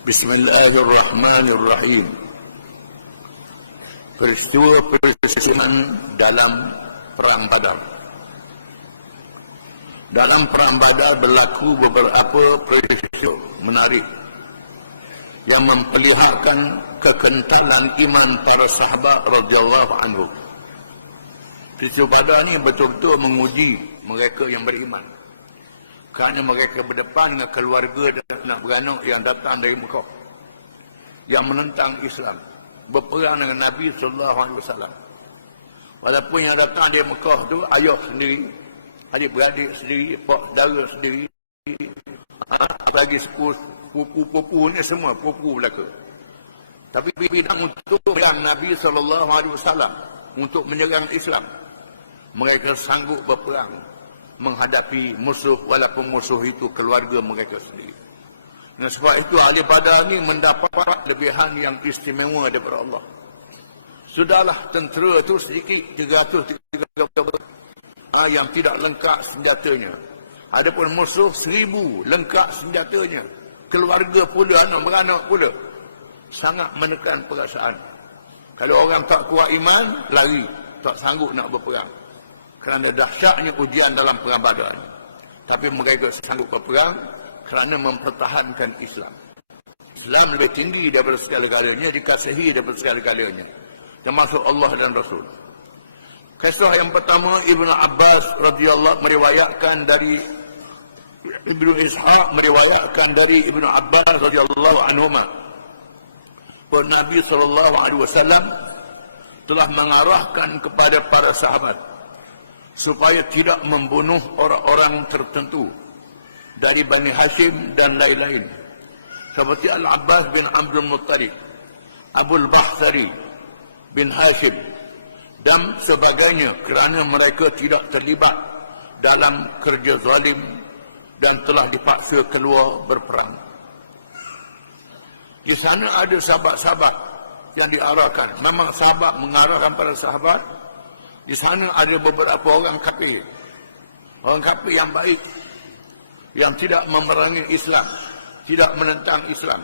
Bismillahirrahmanirrahim. Peristiwa persisaman dalam Perang Badar. Dalam Perang Badar berlaku beberapa peristiwa menarik yang memperlihatkan kekentalan iman para sahabat radhiyallahu anhu. Peristiwa Badar ini betul-betul menguji mereka yang beriman, kerana mereka berdepan dengan keluarga dan anak beranak yang datang dari Mekah, yang menentang Islam, berperang dengan Nabi SAW. Walaupun yang datang dari Mekah tu ayah sendiri, adik-beradik sendiri, pak dara sendiri, bagi sepupu ni semua pupu belaka. Tapi bidang untuk yang Nabi SAW untuk menyerang Islam, mereka sanggup berperang menghadapi musuh, walaupun musuh itu keluarga mereka sendiri. Dan sebab itu ahli Badar ini mendapat lebihan yang istimewa daripada Allah. Sudahlah tentera itu sedikit 330 yang tidak lengkap senjatanya. Adapun musuh 1000 lengkap senjatanya. Keluarga pula, anak beranak pula. Sangat menekan perasaan. Kalau orang tak kuat iman, lari, tak sanggup nak berperang. Kerana dahsyatnya ujian dalam Perang Badar. Tapi mereka sanggup berperang kerana mempertahankan Islam. Islam lebih tinggi daripada segala-galanya, dikasihi daripada segala-galanya, termasuk Allah dan Rasul. Kisah yang pertama, Ibnu Abbas radhiyallahu meriwayatkan dari Ibnu Ishaq meriwayatkan dari Ibnu Abbas radhiyallahu anhuma, bahawa Nabi SAW telah mengarahkan kepada para sahabat supaya tidak membunuh orang-orang tertentu dari Bani Hashim dan lain-lain, seperti Al-Abbas bin Abdul Muttalib, Abul Bahtari bin Hashim dan sebagainya, kerana mereka tidak terlibat dalam kerja zalim dan telah dipaksa keluar berperang. Di sana ada sahabat-sahabat yang diarahkan. Memang sahabat mengarahkan para sahabat. Di sana ada beberapa orang kafir. Orang kafir yang baik, yang tidak memerangi Islam, tidak menentang Islam.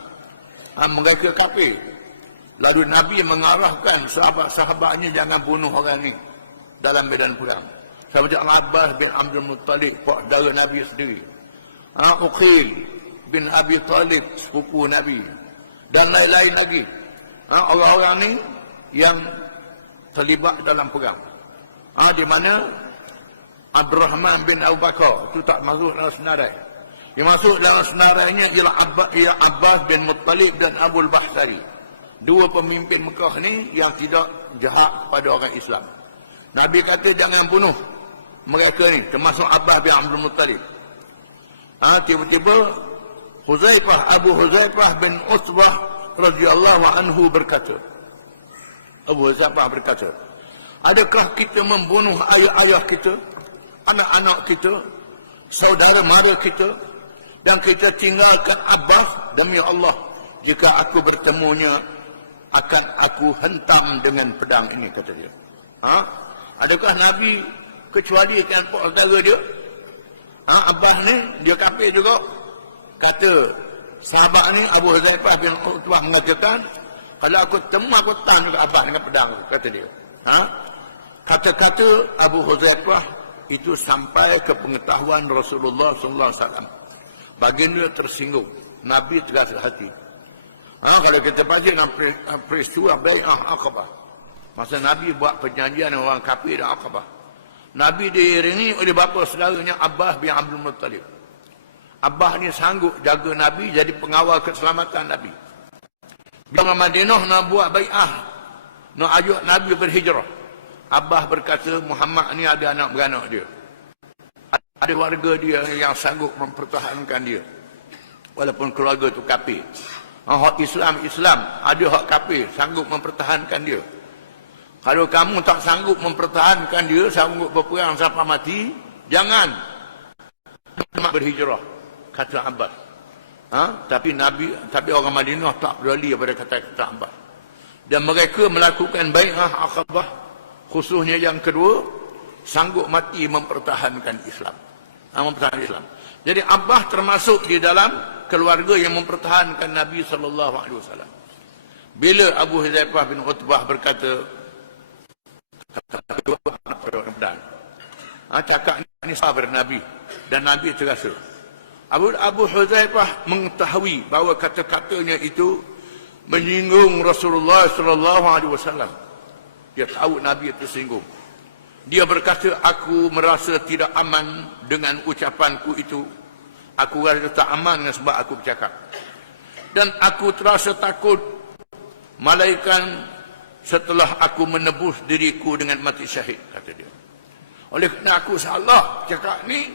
Mereka kafir. Lalu Nabi mengarahkan sahabat-sahabatnya jangan bunuh orang ini dalam medan perang. Seperti Al-Abbas bin Abdul Muttalib, pak dara Nabi sendiri. Uqil bin Abi Talib, sepupu Nabi. Dan lain-lain lagi. Orang-orang ini yang terlibat dalam perang. Di mana Abdurrahman bin Abu Bakar itu tak masuk dalam senarai. Yang masuk dalam senarainya ialah Abbas bin Muttalib dan Abul Bahtari. Dua pemimpin Mekah ni yang tidak jahat kepada orang Islam. Nabi kata jangan bunuh mereka ni, termasuk Abbas bin Abdul Muttalib. Tiba-tiba Abu Huzaifah bin Utsbah radhiyallahu anhu berkata, Abu Huzaifah berkata, adakah kita membunuh ayah-ayah kita, anak-anak kita, saudara mara kita, dan kita tinggalkan Abbas? Demi Allah, jika aku bertemunya, akan aku hentam dengan pedang ini, kata dia. Adakah Nabi kecualikan saudara dia? Abbas ni, dia kafir juga. Kata sahabat ni, Abu Huzaifah bin Utbah mengatakan, kalau aku temu, aku tang juga Abbas dengan pedang, kata dia. Kata-kata Abu Huzaifah itu sampai ke pengetahuan Rasulullah SAW. Baginda tersinggung. Nabi terasa hati. Kalau kita baca dalam peristiwa Bai'ah Aqabah, masa Nabi buat perjanjian dengan orang kafir dan Aqabah, Nabi diiringi oleh bapa saudaranya Abbas bin Abdul Muttalib. Abbas ni sanggup jaga Nabi, jadi pengawal keselamatan Nabi. Bila Madinah nak buat bai'ah, nak ajak Nabi berhijrah, Abbas berkata, Muhammad ni ada anak beranak dia, ada warga dia yang sanggup mempertahankan dia, walaupun keluarga tu kafir. Hak Islam, ada hak kafir, sanggup mempertahankan dia. Kalau kamu tak sanggup mempertahankan dia, sanggup berperang sampai mati, jangan berhijrah, kata Abbas. Tapi orang Madinah tak peduli pada kata-kata Abbas. Dan mereka melakukan bai'ah Aqabah, khususnya yang kedua, sanggup mati mempertahankan Islam. Mempertahankan Islam. Jadi Abbas termasuk di dalam keluarga yang mempertahankan Nabi SAW. Bila Abu Huzaifah bin Utbah berkata, cakap ni sahabat Nabi, dan Nabi terasa. Abu Huzaifah mengetahui bahawa kata-katanya itu menyinggung Rasulullah SAW. Dia tahu Nabi tersinggung. Dia berkata, aku merasa tidak aman dengan ucapanku itu. Aku rasa tak aman sebab aku bercakap. Dan aku terasa takut malaikat setelah aku menebus diriku dengan mati syahid, kata dia. Oleh kerana aku salah cakap ni,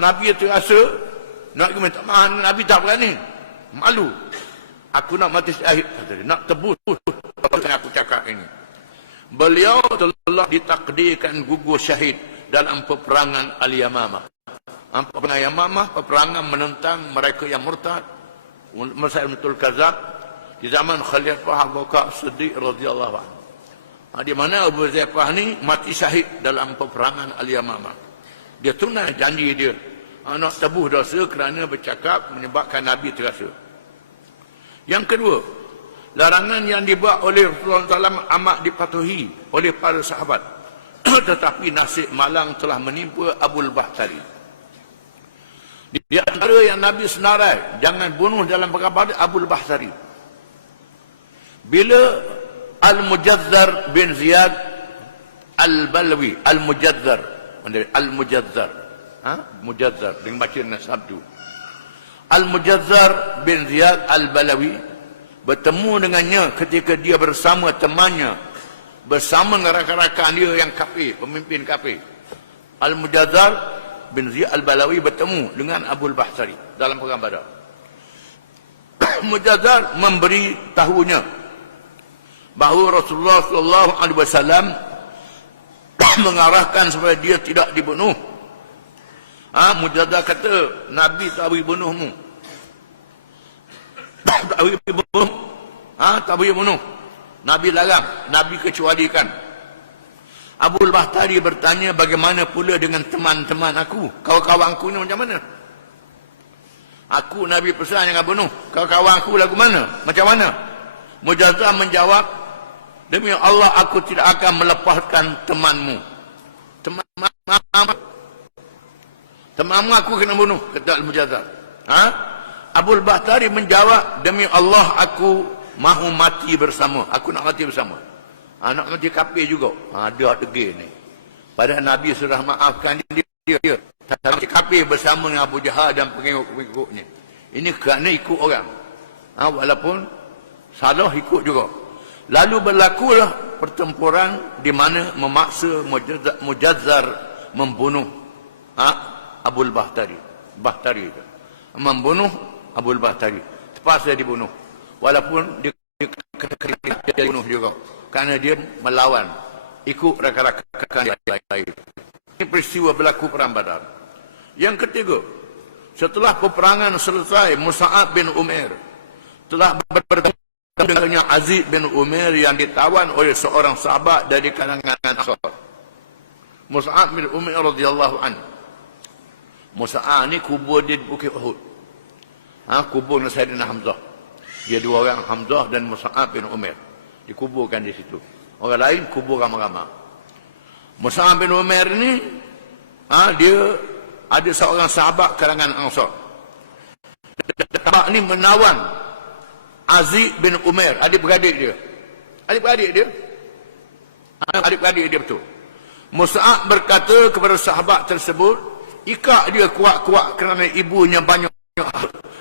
Nabi terasa nak minta maaf, Nabi tak berani, malu. Aku nak mati syahid, kata dia, nak tebus apa yang aku cakap ini. Beliau telah ditakdirkan gugur syahid dalam peperangan Al-Yamamah. Peperangan Yamamah, peperangan menentang mereka yang murtad, Musailamatul Kadzab di zaman Khalifah Abu Bakar Siddiq radhiyallahu anhu. Di mana Abu Huzaifah ni mati syahid dalam peperangan Al-Yamamah. Dia tunai janji dia, nak tebus dosa kerana bercakap menyebabkan Nabi terasa. Yang kedua, larangan yang dibuat oleh Rasulullah SAW amat dipatuhi oleh para sahabat. Tetapi nasib malang telah menimpa Abul Bahtari. Di antara yang Nabi senarai, jangan bunuh dalam perkara Abul Bahtari. Bila Al-Mujazzar bin Ziyad Al-Balawi, Al-Mujazzar, Mujazzar, dengan baca nasab tu. Al-Mujazzar bin Ziyad Al-Balawi bertemu dengannya ketika dia bersama temannya, bersama rakan-rakan dia yang kafir, pemimpin kafir. Al-Mujazzar bin Ziyad Al-Balawi bertemu dengan Abul Bahtari dalam perang Badar. Mujazzar memberi tahunya bahawa Rasulullah SAW mengarahkan supaya dia tidak dibunuh. Mujazzar kata, Nabi tak boleh bunuhmu. Tak boleh bunuh. Tak boleh bunuh. Nabi larang, Nabi kecualikan. Abul Bahtari bertanya, bagaimana pula dengan teman-teman aku? Kawan-kawanku ni macam mana? Aku Nabi pesan jangan bunuh. Kawan-kawan aku lagu mana? Macam mana? Mujazzar menjawab, demi Allah aku tidak akan melepaskan temanmu. Temanmu aku kena bunuh, kata Al-Mujazzar. Abul Bahtari menjawab, demi Allah aku mahu mati bersama. Aku nak mati bersama. Nak mati kafir juga. Dia degil ni. Padahal Nabi sudah maafkan dia. Tak mati kafir bersama dengan Abu Jahal dan pengikut-pengikutnya. Ini kerana ikut orang. Walaupun salah ikut juga. Lalu berlakulah pertempuran di mana memaksa Mujazzar membunuh Abul Bahtari. Membunuh Abul Bahtari. Terpaksa dibunuh. Walaupun dia dibunuh juga. Kerana dia melawan. Ikut rakan-rakan yang lain. Ini peristiwa berlaku perang Badar. Yang ketiga, setelah peperangan selesai, Mus'ab bin Umair telah bertemu dengan Aziz bin Umair yang ditawan oleh seorang sahabat dari kalangan Ansar. Mus'ab bin Umair radhiyallahu anhu. Mus'ab ni kubur di Bukit Uhud. Kubur Sayyidina Hamzah. Dia dua orang, Hamzah dan Mus'ab bin Umair. Dikuburkan di situ. Orang lain kubur ramai-ramai. Mus'ab bin Umair ni, dia ada seorang sahabat kalangan Ansar. Sahabat ni menawan Aziz bin Umair, adik-beradik dia. Adik-beradik dia betul. Mus'ab berkata kepada sahabat tersebut, ikat dia kuat-kuat kerana ibunya banyak.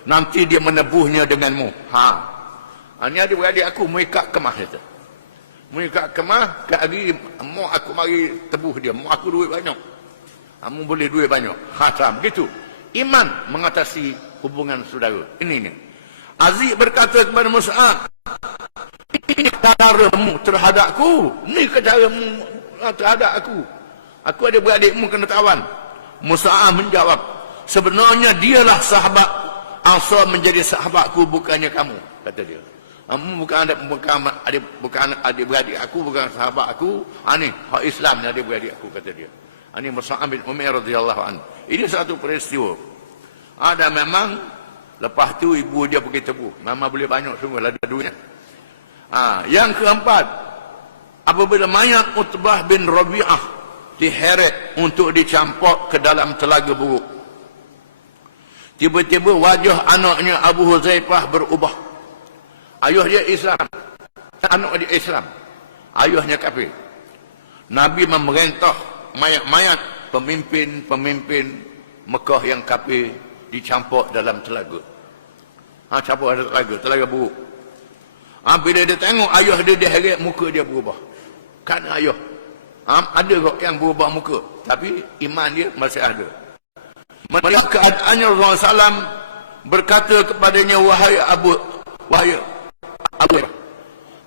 Nanti dia menebuhnya denganmu. Ini adik-beradik aku mengikat kemah itu. Mengikat kemah, ke hari mak aku mari tebuh dia. Mak aku duit banyak. Kamu boleh duit banyak. Begitu. Iman mengatasi hubungan saudara. Ini. Aziz berkata kepada Mus'ab, ini caramu terhadapku. Ini caramu terhadap aku. Aku ada beradikmu kena tawan. Mus'ab menjawab, sebenarnya dialah sahabat Ansar menjadi sahabatku, bukannya kamu, kata dia. Kamu bukan adik-beradik aku, bukan sahabat aku. Ini hak Islam ni adik-beradik aku, kata dia. Ini Mus'ab bin Umair radhiyallahu anhu. Ini satu peristiwa. Dan memang Lepas tu ibu dia pergi tebu. Mama boleh banyak sungguh lah dunia. Yang keempat, apabila mayat Utbah bin Rabi'ah diheret untuk dicampur ke dalam telaga buruk, tiba-tiba wajah anaknya Abu Huzaifah berubah. Ayah dia Islam, anak dia Islam, ayahnya kafir. Nabi memerintah mayat-mayat pemimpin-pemimpin Mekah yang kafir dicampur dalam telaga. Campur dalam telaga buruk. Bila dia tengok ayah dia diheret, muka dia berubah. Kan ayah. Ada kok yang berubah muka, tapi iman dia masih ada. Melihat keadaannya, Rasulullah SAW berkata kepadanya, wahai Abu,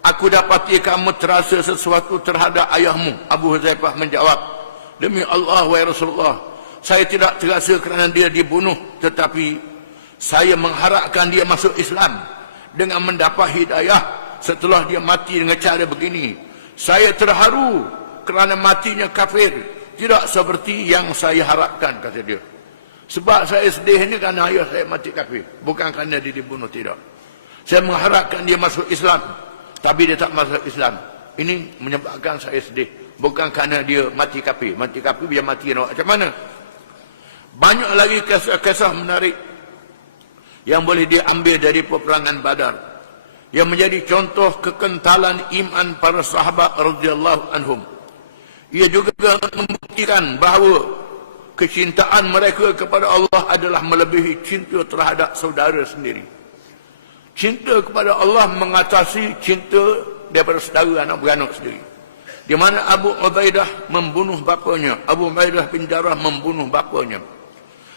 aku dapati kamu terasa sesuatu terhadap ayahmu. Abu Huzaifah menjawab, demi Allah, wahai Rasulullah, saya tidak terasa kerana dia dibunuh, tetapi saya mengharapkan dia masuk Islam dengan mendapat hidayah setelah dia mati dengan cara begini. Saya terharu kerana matinya kafir, tidak seperti yang saya harapkan, kata dia. Sebab saya sedih ini kerana ayah saya mati kafir, bukan kerana dia dibunuh, tidak. Saya mengharapkan dia masuk Islam, tapi dia tak masuk Islam. Ini menyebabkan saya sedih, bukan kerana dia mati kafir. Mati kafir dia mati macam mana? Banyak lagi kisah-kisah menarik yang boleh diambil dari peperangan Badar, yang menjadi contoh kekentalan iman para sahabat radhiyallahu anhum. Ia juga membuktikan bahawa kecintaan mereka kepada Allah adalah melebihi cinta terhadap saudara sendiri. Cinta kepada Allah mengatasi cinta daripada saudara anak beranak sendiri. Di mana Abu Ubaidah membunuh bapanya, Abu Ubaidah bin Jarrah membunuh bapanya.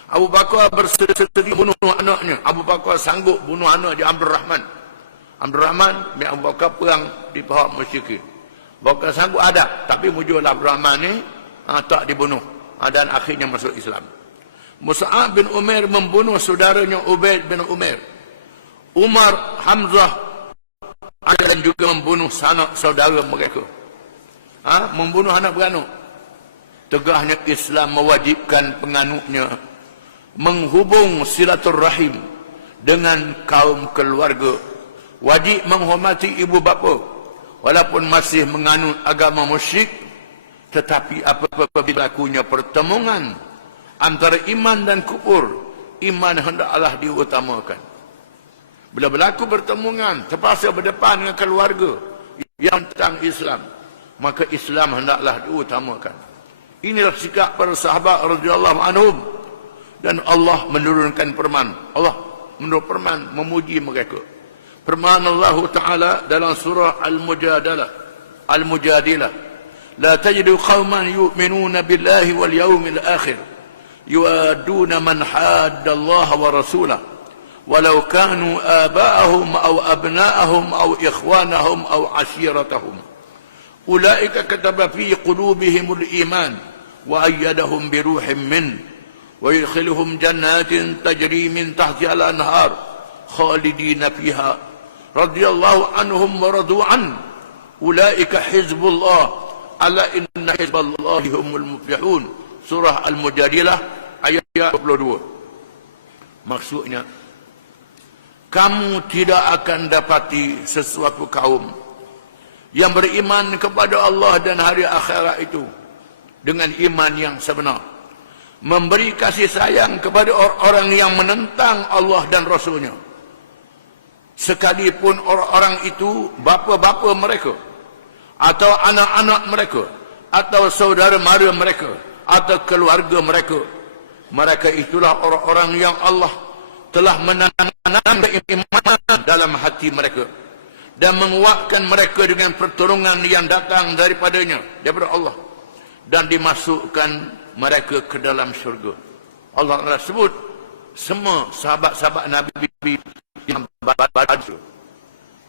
Abu Bakar bersedia bunuh anaknya. Abu Bakar sanggup bunuh anak dia Abdul Rahman. Abdul Rahman bin Abu Bakar perang di pihak musyrikin. Bakar sanggup ada, tapi mujurlah Abdul Rahman ni tak dibunuh, dan akhirnya masuk Islam. Mus'ab bin Umair membunuh saudaranya Ubaid bin Umair. Umar, Hamzah dan juga membunuh sanak saudara mereka. Membunuh anak beranak. Tegahnya Islam mewajibkan penganutnya menghubung silaturrahim dengan kaum keluarga. Wajib menghormati ibu bapa walaupun masih menganut agama musyrik, tetapi apabila berlakunya pertemuan antara iman dan kufur, iman hendaklah diutamakan. Bila berlaku pertemuan terpaksa berdepan dengan keluarga yang tentang Islam, maka Islam hendaklah diutamakan. Inilah sikap para sahabat radhiyallahu anhum. Dan Allah menurunkan firman. Allah menurunkan firman memuji mereka. Firman Allah Ta'ala dalam surah Al-Mujadilah. La tajidu qawman yu'minuna billahi wal yawmil akhir yuaduna man hadda Allah wa rasulah walau kanu aba'ahum aw abna'ahum aw ikhwanahum aw ashiratahum ulaika kataba fi qulubihimul iman wa ayyadahum bi ruhin min ويدخلهم جنات تجري من تحتها الأنهار خالدين فيها رضي الله عنهم ورضوا عنه أولئك حزب الله ألا إن حزب الله هم المفلحون. Surah Al-Mujadilah ayat 22. Maksudnya, kamu tidak akan dapati sesuatu kaum yang beriman kepada Allah dan hari akhirat itu dengan iman yang sebenar, memberi kasih sayang kepada orang-orang yang menentang Allah dan Rasulnya, sekalipun orang-orang itu bapa-bapa mereka, atau anak-anak mereka, atau saudara-mara mereka, atau keluarga mereka. Mereka itulah orang-orang yang Allah telah menanam keimanan dalam hati mereka dan menguatkan mereka dengan pertolongan yang datang daripadanya, daripada Allah, dan dimasukkan mereka ke dalam syurga. Allah Ta'ala sebut semua sahabat-sahabat Nabi yang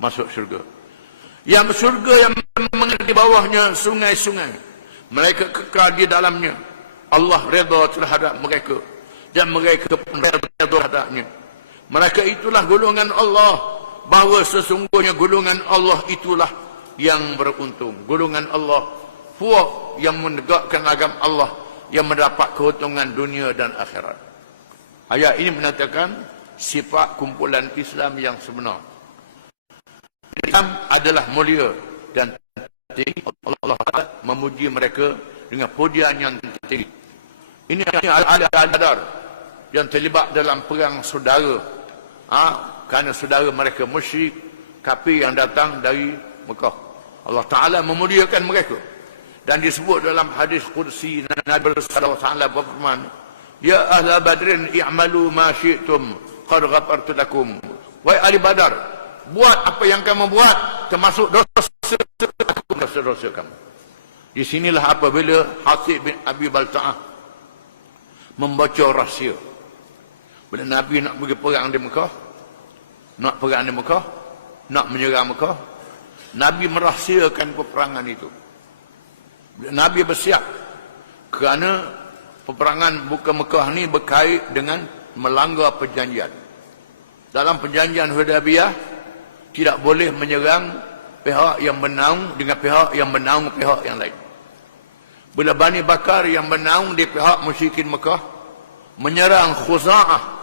masuk syurga. Yang syurga yang mengalir di bawahnya sungai-sungai, mereka kekal di dalamnya. Allah redha terhadap mereka dan mereka pun redha terhadapnya. Mereka itulah golongan Allah, bahawa sesungguhnya golongan Allah itulah yang beruntung. Golongan Allah puak yang menegakkan agama Allah, yang mendapat keuntungan dunia dan akhirat. Ayat ini menyatakan sifat kumpulan Islam yang sebenar. Islam adalah mulia dan tinggi. Allah Ta'ala memuji mereka dengan pujian yang tinggi. Ini ada yang terlibat dalam perang saudara. Kerana saudara mereka musyrik, kafir yang datang dari Mekah. Allah Ta'ala memuliakan mereka. Dan disebut dalam hadis Qudsi, Nabi sallallahu alaihi wasallam berfirman, "Ya ahla Badrin i'malu ma syi'tum qad ghafartu lakum." Wahai ahli Badar, buat apa yang kamu buat, termasuk dosa kamu. Di sinilah apabila Hatib bin Abi Balta'ah membaca rahsia. Bila Nabi nak pergi perang di Mekah, nak menyerang Mekah, Nabi merahsiakan peperangan itu. Bila Nabi bersiap, kerana peperangan buka Mekah ni berkait dengan melanggar perjanjian. Dalam perjanjian Hudaybiyah, tidak boleh menyerang pihak yang menaung dengan pihak yang menaung pihak yang lain. Bila Bani Bakar yang menaung di pihak musyrikin Mekah menyerang Khuza'ah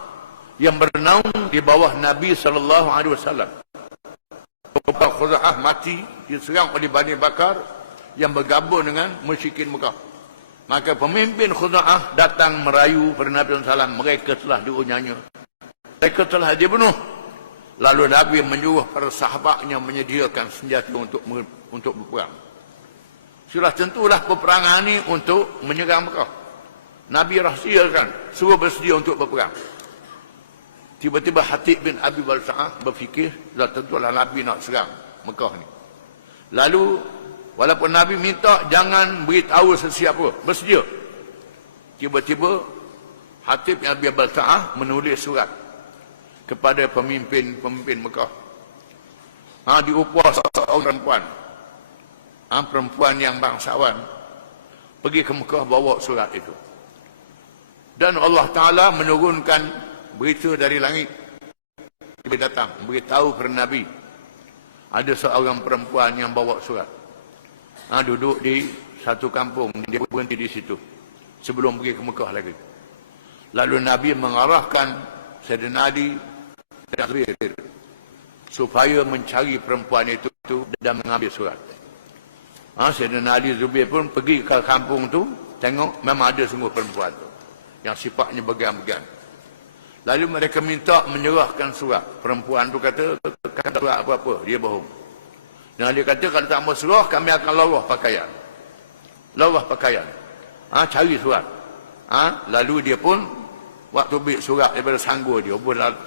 yang bernaung di bawah Nabi SAW. Khuza'ah mati diserang oleh Bani Bakar yang bergabung dengan musyrikin Mekah. Maka pemimpin Khuza'ah datang merayu kepada Nabi SAW, mereka telah diunyanya, mereka telah dibunuh. Lalu Nabi menyuruh para sahabatnya menyediakan senjata untuk berperang. Sudah tentulah peperangan ini untuk menyerang Mekah. Nabi rahsiakan, suruh bersedia untuk berperang. Tiba-tiba Hatib bin Abi Balta'ah berfikir, sudah tentulah Nabi nak serang Mekah ni. Lalu, walaupun Nabi minta jangan beritahu sesiapa, bersedia. Tiba-tiba Hatib bin Abi Balta'ah menulis surat kepada pemimpin Mekah. Diupah seorang perempuan. Perempuan yang bangsawan pergi ke Mekah bawa surat itu. Dan Allah Ta'ala menurunkan berita dari langit. Dia datang beritahu kepada Nabi, ada seorang perempuan yang bawa surat. Duduk di satu kampung, dia berhenti di situ sebelum pergi ke Mekah lagi. Lalu Nabi mengarahkan Sayyidina Ali supaya mencari perempuan itu dan mengambil surat. Sayyidina Ali Zubair pun pergi ke kampung tu, tengok memang ada sungguh perempuan tu yang sifatnya began-began. Lalu mereka minta menyerahkan surat. Perempuan tu kata surat apa-apa, dia bohong. Dan dia kata kalau tak mau serah, kami akan lawah pakaian. Cari surat. Lalu dia pun waktu ambil surat daripada sanggur dia,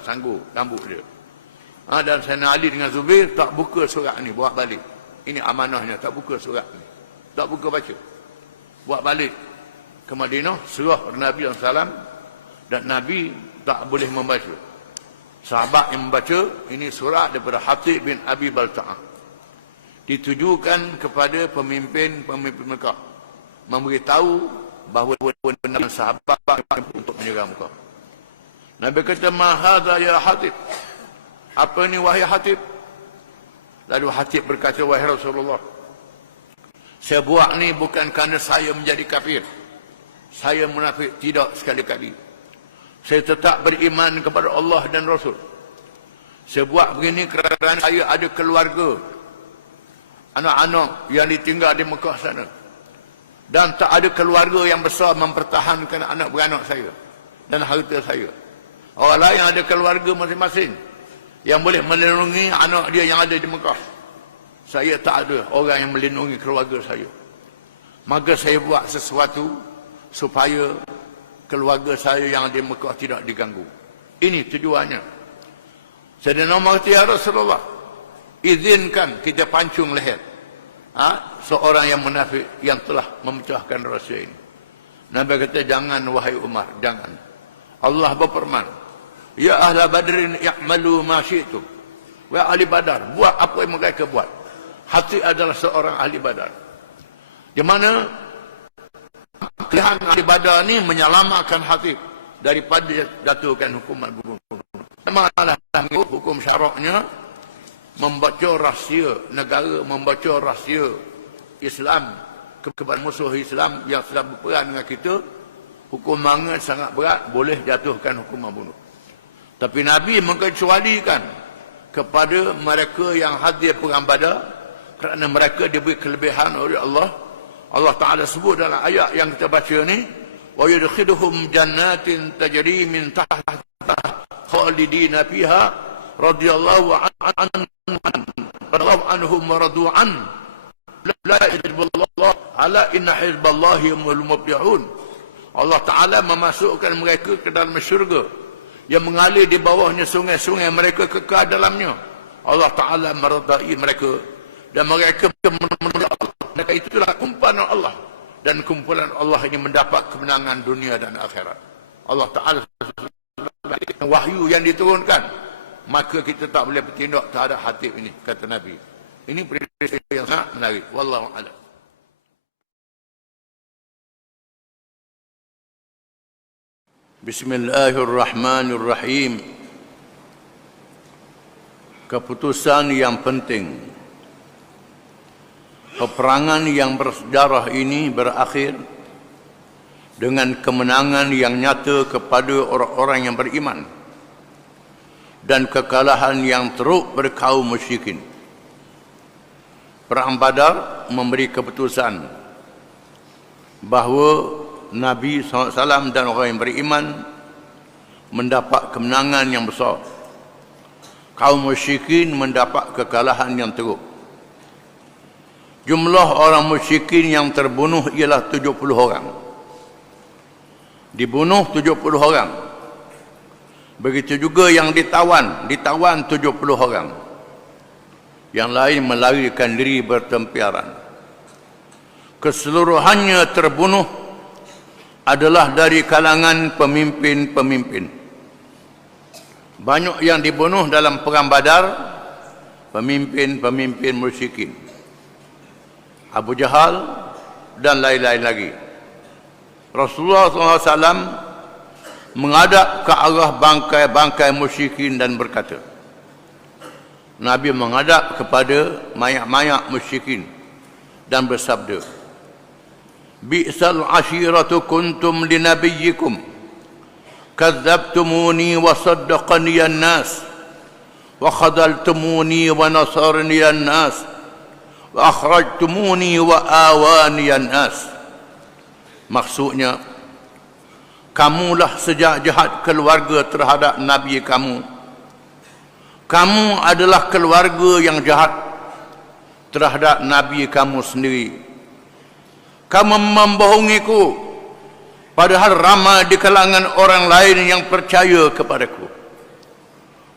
sanggur rambut dia. Dan Sayyidina Ali dengan Zubair tak buka surat ni, buat balik. Ini amanahnya, tak buka surat ni, tak buka baca, buat balik ke Madinah, serah Nabi SAW. Dan Nabi tak boleh membaca. Sahabat yang membaca, ini surat daripada Hatib bin Abi Balta'ah, ditujukan kepada pemimpin Mekah, memberitahu bahawa benar sahabat untuk menyerang Mekah. Nabi kata, "Ma hadza ya Hatib?" Apa ni wahai Hatib? Lalu Hatib berkata, "Wahai Rasulullah, saya buat ni bukan kerana saya menjadi kafir, saya munafik, tidak sekali-kali. Saya tetap beriman kepada Allah dan Rasul. Saya buat begini kerana saya ada keluarga, anak-anak yang ditinggal di Mekah sana. Dan tak ada keluarga yang besar mempertahankan anak beranak saya dan harta saya. Orang lain ada keluarga masing-masing yang boleh melindungi anak dia yang ada di Mekah. Saya tak ada orang yang melindungi keluarga saya. Maka saya buat sesuatu supaya keluarga saya yang di Mekah tidak diganggu." Ini tujuannya. Sayyidina Umar kata, "Ya Rasulullah, izinkan kita pancung leher seorang yang munafik yang telah memecahkan rahsia ini." Nabi kata, "Jangan wahai Umar, jangan. Allah berfirman, ya ahla Badrin i'malu ma syi'tum." Wahai ahli Badar, buat apa yang mereka buat. Hatib adalah seorang ahli Badar. Di mana pilihan ahli Badar ni menyelamatkan Hatib daripada jatuhkan hukuman bunuh. Memanglah hukum syaraknya membaca rahsia negara, membaca rahsia Islam kepada musuh Islam yang sedang berperang dengan kita, hukumannya sangat berat, boleh jatuhkan hukuman bunuh. Tapi Nabi mengecualikan kepada mereka yang hadir perang Badar, kerana mereka diberi kelebihan oleh Allah. Allah Ta'ala sebut dalam ayat yang kita baca ni, wa yudkhiluhum jannatin tajri min tahtiha khalidina fiha radhiyallahu anhum wa radu an la hizballah ala inna hizballahi humul muflihun. Allah Ta'ala memasukkan mereka ke dalam syurga yang mengalir di bawahnya sungai-sungai, mereka kekal dalamnya. Allah Ta'ala meredai mereka dan mereka menolak Allah. Mereka itulah kumpulan Allah, dan kumpulan Allah ini mendapat kemenangan dunia dan akhirat. Allah Ta'ala wahyu yang diturunkan, maka kita tak boleh bertindak terhadap hatib ini, kata Nabi. Ini peristiwa yang sangat menarik. Wallahu a'lam. Bismillahirrahmanirrahim. Keputusan yang penting. Peperangan yang bersejarah ini berakhir dengan kemenangan yang nyata kepada orang-orang yang beriman dan kekalahan yang teruk berkaum musyrikin. Perang Badar memberi keputusan bahawa Nabi SAW dan orang yang beriman mendapat kemenangan yang besar. Kaum musyrikin mendapat kekalahan yang teruk. Jumlah orang musyrikin yang terbunuh ialah 70 orang. Dibunuh 70 orang. Begitu juga yang ditawan 70 orang. Yang lain melarikan diri bertempiaran. Keseluruhannya terbunuh adalah dari kalangan pemimpin-pemimpin. Banyak yang dibunuh dalam perang Badar, pemimpin-pemimpin musyrikin. Abu Jahal dan lain-lain lagi. Rasulullah SAW menghadap ke arah bangkai-bangkai musyrikin dan berkata, Nabi menghadap kepada mayat-mayat musyrikin dan bersabda, Bi'sal ashiratu kuntum linabiyyikum kadzabtumuni wa saddaqani an-nas wa khadaltumuni wa nasarani an-nas wa akhrajtumuni wa awani an-nas. Maksudnya, kamulah sejahat keluarga terhadap Nabi kamu. Kamu adalah keluarga yang jahat terhadap Nabi kamu sendiri. Kamu membohongiku, padahal ramai di kalangan orang lain yang percaya kepadaku.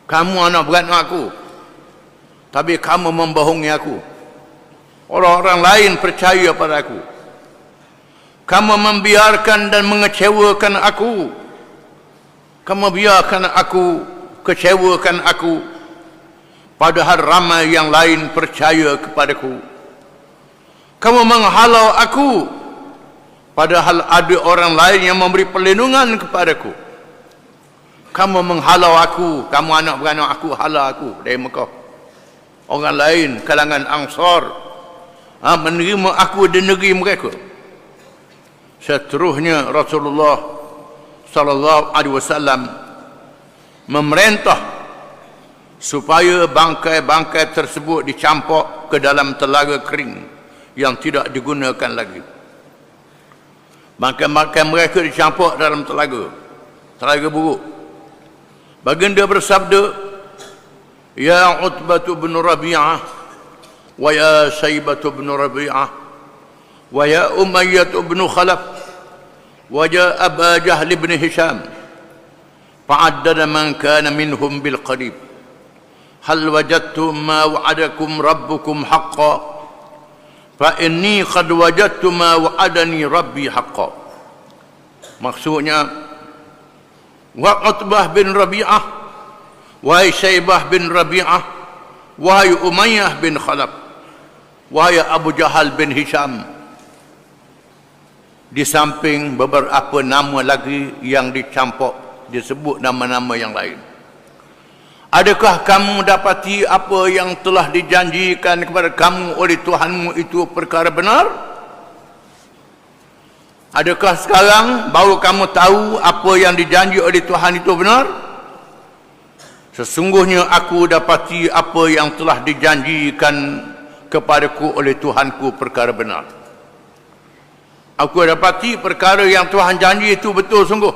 Kamu anak beranak aku, tapi kamu membohongi aku. Orang-orang lain percaya pada aku. Kamu membiarkan dan mengecewakan aku. Kamu biarkan aku, kecewakan aku, padahal ramai yang lain percaya kepadaku. Kamu menghalau aku, padahal ada orang lain yang memberi perlindungan kepadaku. Kamu menghalau aku, kamu anak beranak aku, halau aku dari Mekah. Orang lain, kalangan Ansar, menerima aku di negeri mereka. Seterusnya Rasulullah sallallahu alaihi wasallam memerintah supaya bangkai-bangkai tersebut dicampur ke dalam telaga kering yang tidak digunakan lagi. Bangkai-bangkai mereka dicampur dalam telaga buruk. Baginda bersabda, Ya Utbah bin Rabi'ah wa ya Syaibah bin Rabi'ah wa ya Umayyah bin Khalaf wa ja Aba Jahl bin Hisham fa'addada man kana minhum bil qarib hal wajadtum ma wa'adakum rabbukum haqqan fa inni qad wajadtu ma wa'adani rabbi haqqan. Maksudnya, wa Utbah bin Rabi'ah, wahai Syaibah bin Rabi'ah, wahai Umayyah bin Khalaf, wahai Abu Jahal bin Hisham, di samping beberapa nama lagi yang dicampur, disebut nama-nama yang lain. Adakah kamu dapati apa yang telah dijanjikan kepada kamu oleh Tuhanmu itu perkara benar? Adakah sekarang baru kamu tahu apa yang dijanji oleh Tuhan itu benar? Sesungguhnya aku dapati apa yang telah dijanjikan kepadaku oleh Tuhanku perkara benar. Aku dapati perkara yang Tuhan janji itu betul sungguh.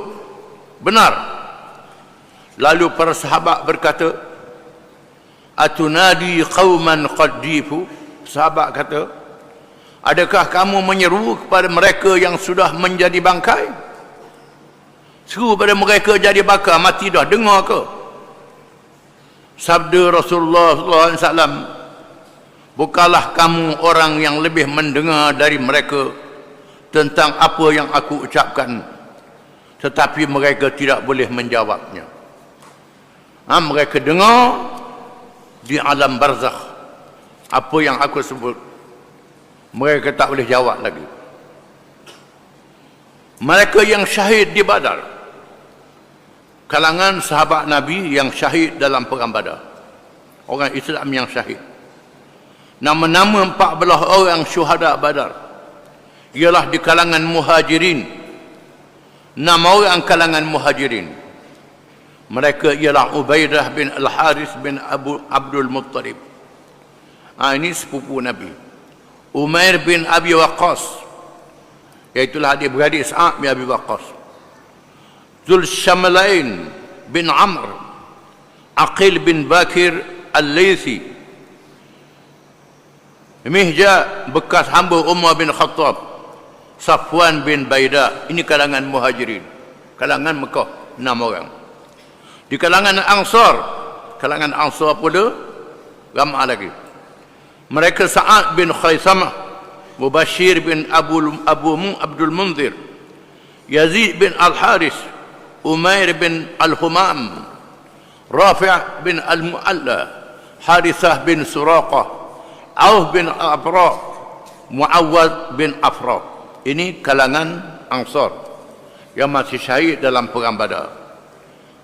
Benar. Lalu para sahabat berkata, Atunadi qauman qad jifu. Sahabat kata, adakah kamu menyeru kepada mereka yang sudah menjadi bangkai? Seru pada mereka jadi bakar, mati dah, dengar ke? Sabda Rasulullah SAW, bukanlah kamu orang yang lebih mendengar dari mereka tentang apa yang aku ucapkan, tetapi mereka tidak boleh menjawabnya. Mereka dengar di alam barzakh apa yang aku sebut, mereka tak boleh jawab lagi. Mereka yang syahid di Badar, kalangan sahabat Nabi yang syahid dalam perang Badar, orang Islam yang syahid, nama-nama 14 orang syuhada Badar ialah di kalangan Muhajirin. Nama orang kalangan Muhajirin, mereka ialah Ubaidah bin Al-Haris bin Abdul Muttalib. Ini sepupu Nabi. Umair bin Abi Waqqas, iaitulah adik-beradik Sa'ad bin Abi Waqqas. Zul Shamalain bin Amr, Aqil bin Bakir Al-Laythi, Mihja bekas hamba Umar bin Khattab, Safwan bin Baida. Ini kalangan Muhajirin, kalangan Mekah, 6 orang. Di kalangan Ansar pula ramai lagi. Mereka Sa'ad bin Khaisamah, Mubashir bin Abdul Munzir, Yazid bin Al-Haris, Umair bin Al-Humam, Rafi' bin Al-Mu'alla, Harithah bin Suraqah, Auf bin Afra, Muawwad bin Afra. Ini kalangan Ansar yang masih syahid dalam perang Badar.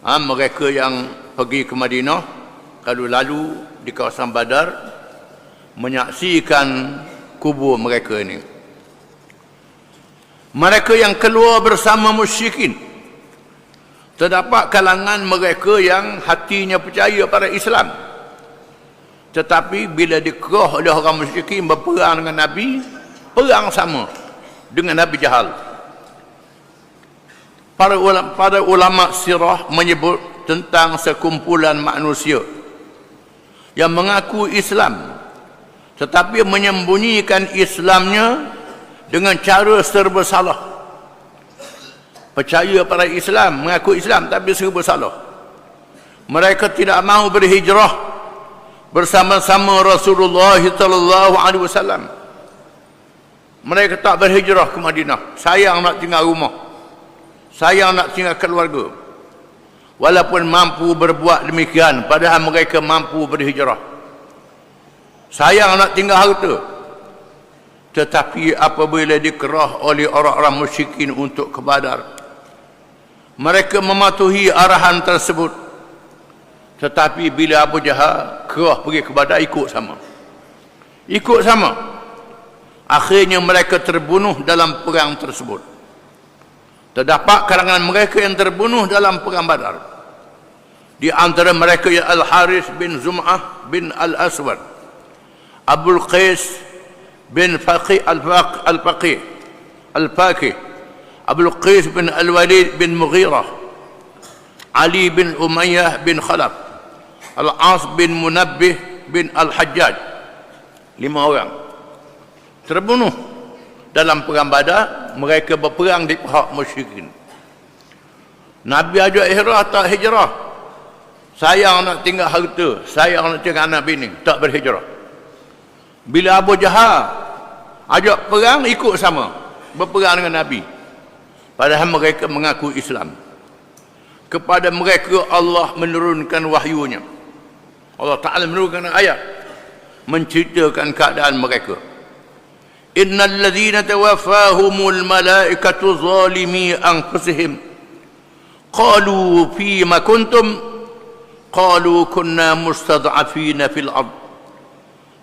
Mereka yang pergi ke Madinah, kalau lalu di kawasan Badar, menyaksikan kubur mereka ini. Mereka yang keluar bersama musyrikin, terdapat kalangan mereka yang hatinya percaya pada Islam, tetapi bila dikerah oleh orang musyrikin berperang dengan Nabi, perang sama dengan Nabi Jahal. Para ulama sirah menyebut tentang sekumpulan manusia yang mengaku Islam tetapi menyembunyikan Islamnya dengan cara serba salah. Percaya pada Islam, mengaku Islam tapi serba salah. Mereka tidak mahu berhijrah bersama-sama Rasulullah sallallahu alaihi wasallam. Mereka tak berhijrah ke Madinah. Sayang nak tinggal rumah, sayang nak tinggal keluarga. Walaupun mampu berbuat demikian, padahal mereka mampu berhijrah. Sayang nak tinggal harta, tetapi apabila dikerah oleh orang-orang musyrikin untuk ke Badar, mereka mematuhi arahan tersebut. Tetapi bila Abu Jahal kerah pergi ke Badar, ikut sama. Akhirnya mereka terbunuh dalam perang tersebut. Terdapat kalangan mereka yang terbunuh dalam perang Badar. Di antara mereka ya Al-Haris bin Zum'ah bin Al-Aswad, Abul Qais bin Faqih Al-Faqih, Abul Qais bin Al-Walid bin Mughirah, Ali bin Umayyah bin Khalaf, Al-As bin Munabbih bin Al-Hajjaj. 5 orang terbunuh dalam perang Badar. Mereka berperang di pihak musyrikin. Nabi ajak hijrah, tak hijrah. Sayang nak tinggal harta, sayang nak tinggal anak bini, tak berhijrah. Bila Abu Jahal ajak perang, ikut sama, berperang dengan Nabi, padahal mereka mengaku Islam. Kepada mereka Allah menurunkan wahyunya. Allah Ta'ala menurunkan ayat menceritakan keadaan mereka. Innal ladzina tawaffahumul malaikatu zalimi anfusihim qalu fima kuntum qalu kunna mustad'afina fil ard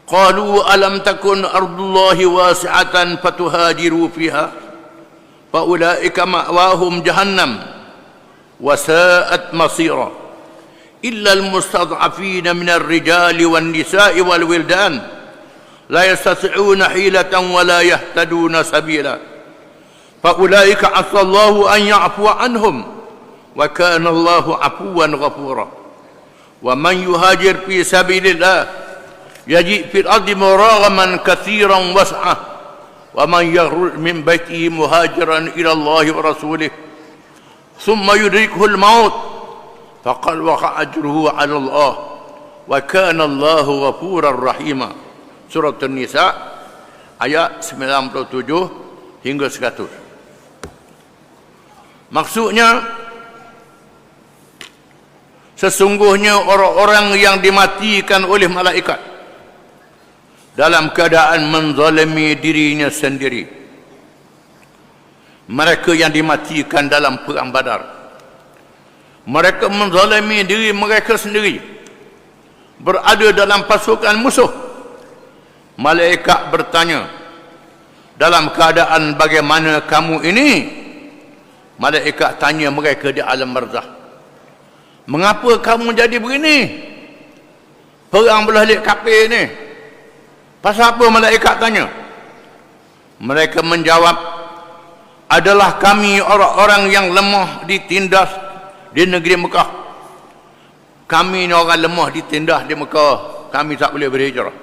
qalu alam takun ardullahi wasi'atan fatuhajiru fiha faulaika ma'wahum jahannam wa sa'at masira إلا المستضعفين من الرجال والنساء والولدان لا يستطيعون حيلة ولا يهتدون سبيلا فأولئك عسى الله أن يعفو عنهم وكان الله عفوا غفورا ومن يهاجر في سبيل الله يجد في الأرض مراغما كثيرا وسعة ومن يخرج من بيته مهاجرا إلى الله ورسوله ثم يدركه الموت فقد وقع أجره على الله وكان الله غفورا رحيما. Surah An-Nisa ayat 97 hingga 100. Maksudnya, sesungguhnya orang-orang yang dimatikan oleh malaikat dalam keadaan menzalimi dirinya sendiri, mereka yang dimatikan dalam perang Badar, mereka menzalimi diri mereka sendiri, berada dalam pasukan musuh. Malaikat bertanya, dalam keadaan bagaimana kamu ini? Malaikat tanya mereka di alam barzakh, mengapa kamu jadi begini? Perang belah lik kafir ni. Pasal apa malaikat tanya? Mereka menjawab, adalah kami orang-orang yang lemah ditindas di negeri Mekah. Kami ni orang lemah ditindas di Mekah. Kami tak boleh berhijrah.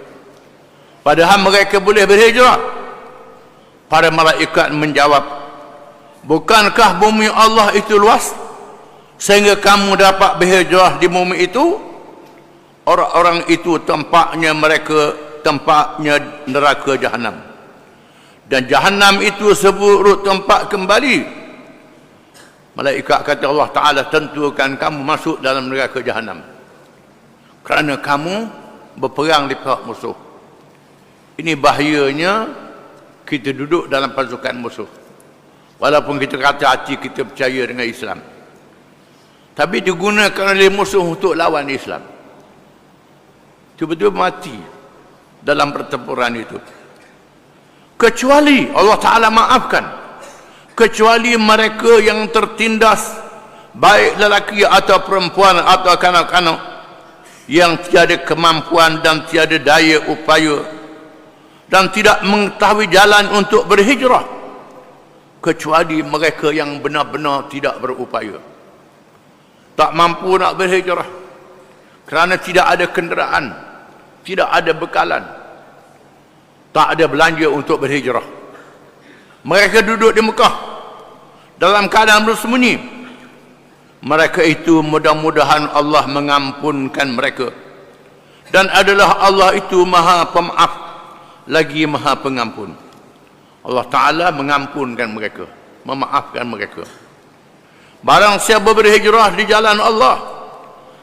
Padahal mereka boleh berhijrah. Para malaikat menjawab, bukankah bumi Allah itu luas sehingga kamu dapat berhijrah di bumi itu? Orang-orang itu tempatnya neraka Jahannam, dan Jahannam itu seburuk tempat kembali. Malaikat kata Allah Ta'ala, tentukan kamu masuk dalam neraka Jahannam kerana kamu berperang di pihak musuh. Ini bahayanya kita duduk dalam pasukan musuh, walaupun kita kata hati kita percaya dengan Islam, tapi digunakan oleh musuh untuk lawan Islam, tiba-tiba mati dalam pertempuran itu. Kecuali Allah Ta'ala maafkan, kecuali mereka yang tertindas, baik lelaki atau perempuan atau kanak-kanak, yang tiada kemampuan dan tiada daya upaya dan tidak mengetahui jalan untuk berhijrah, kecuali mereka yang benar-benar tidak berupaya, tak mampu nak berhijrah kerana tidak ada kenderaan, tidak ada bekalan, tak ada belanja untuk berhijrah. Mereka duduk di Mekah dalam keadaan bersembunyi. Mereka itu mudah-mudahan Allah mengampunkan mereka, dan adalah Allah itu Maha Pemaaf lagi Maha Pengampun. Allah Ta'ala mengampunkan mereka, memaafkan mereka. Barang siapa berhijrah di jalan Allah,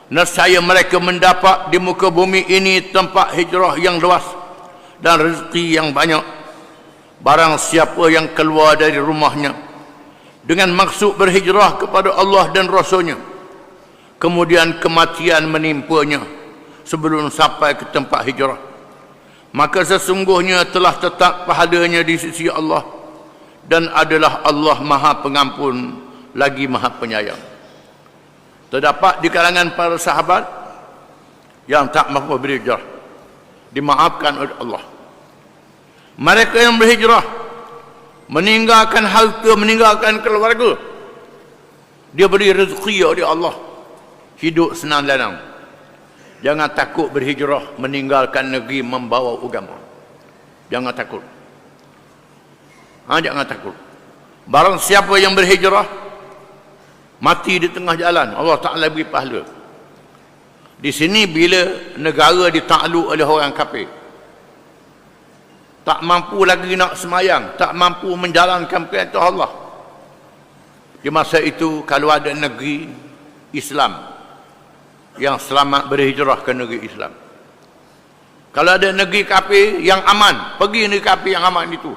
nescaya mereka mendapat di muka bumi ini tempat hijrah yang luas dan rezeki yang banyak. Barang siapa yang keluar dari rumahnya dengan maksud berhijrah kepada Allah dan Rasulnya, kemudian kematian menimpanya sebelum sampai ke tempat hijrah, maka sesungguhnya telah tetap pahalanya di sisi Allah, dan adalah Allah Maha Pengampun lagi Maha Penyayang. Terdapat di kalangan para sahabat yang tak mampu berhijrah, dimaafkan oleh Allah. Mereka yang berhijrah, meninggalkan harta, meninggalkan keluarga, dia beri rezeki oleh Allah, hidup senang lanang. Jangan takut berhijrah, meninggalkan negeri, membawa agama. Jangan takut. Jangan takut. Barang siapa yang berhijrah, mati di tengah jalan, Allah Ta'ala beri pahala. Di sini bila negara ditakluk oleh orang kafir, tak mampu lagi nak semayang, tak mampu menjalankan perintah Allah, di masa itu kalau ada negeri Islam yang selamat, berhijrah ke negeri Islam. Kalau ada negeri kafir yang aman, pergi negeri kafir yang aman itu.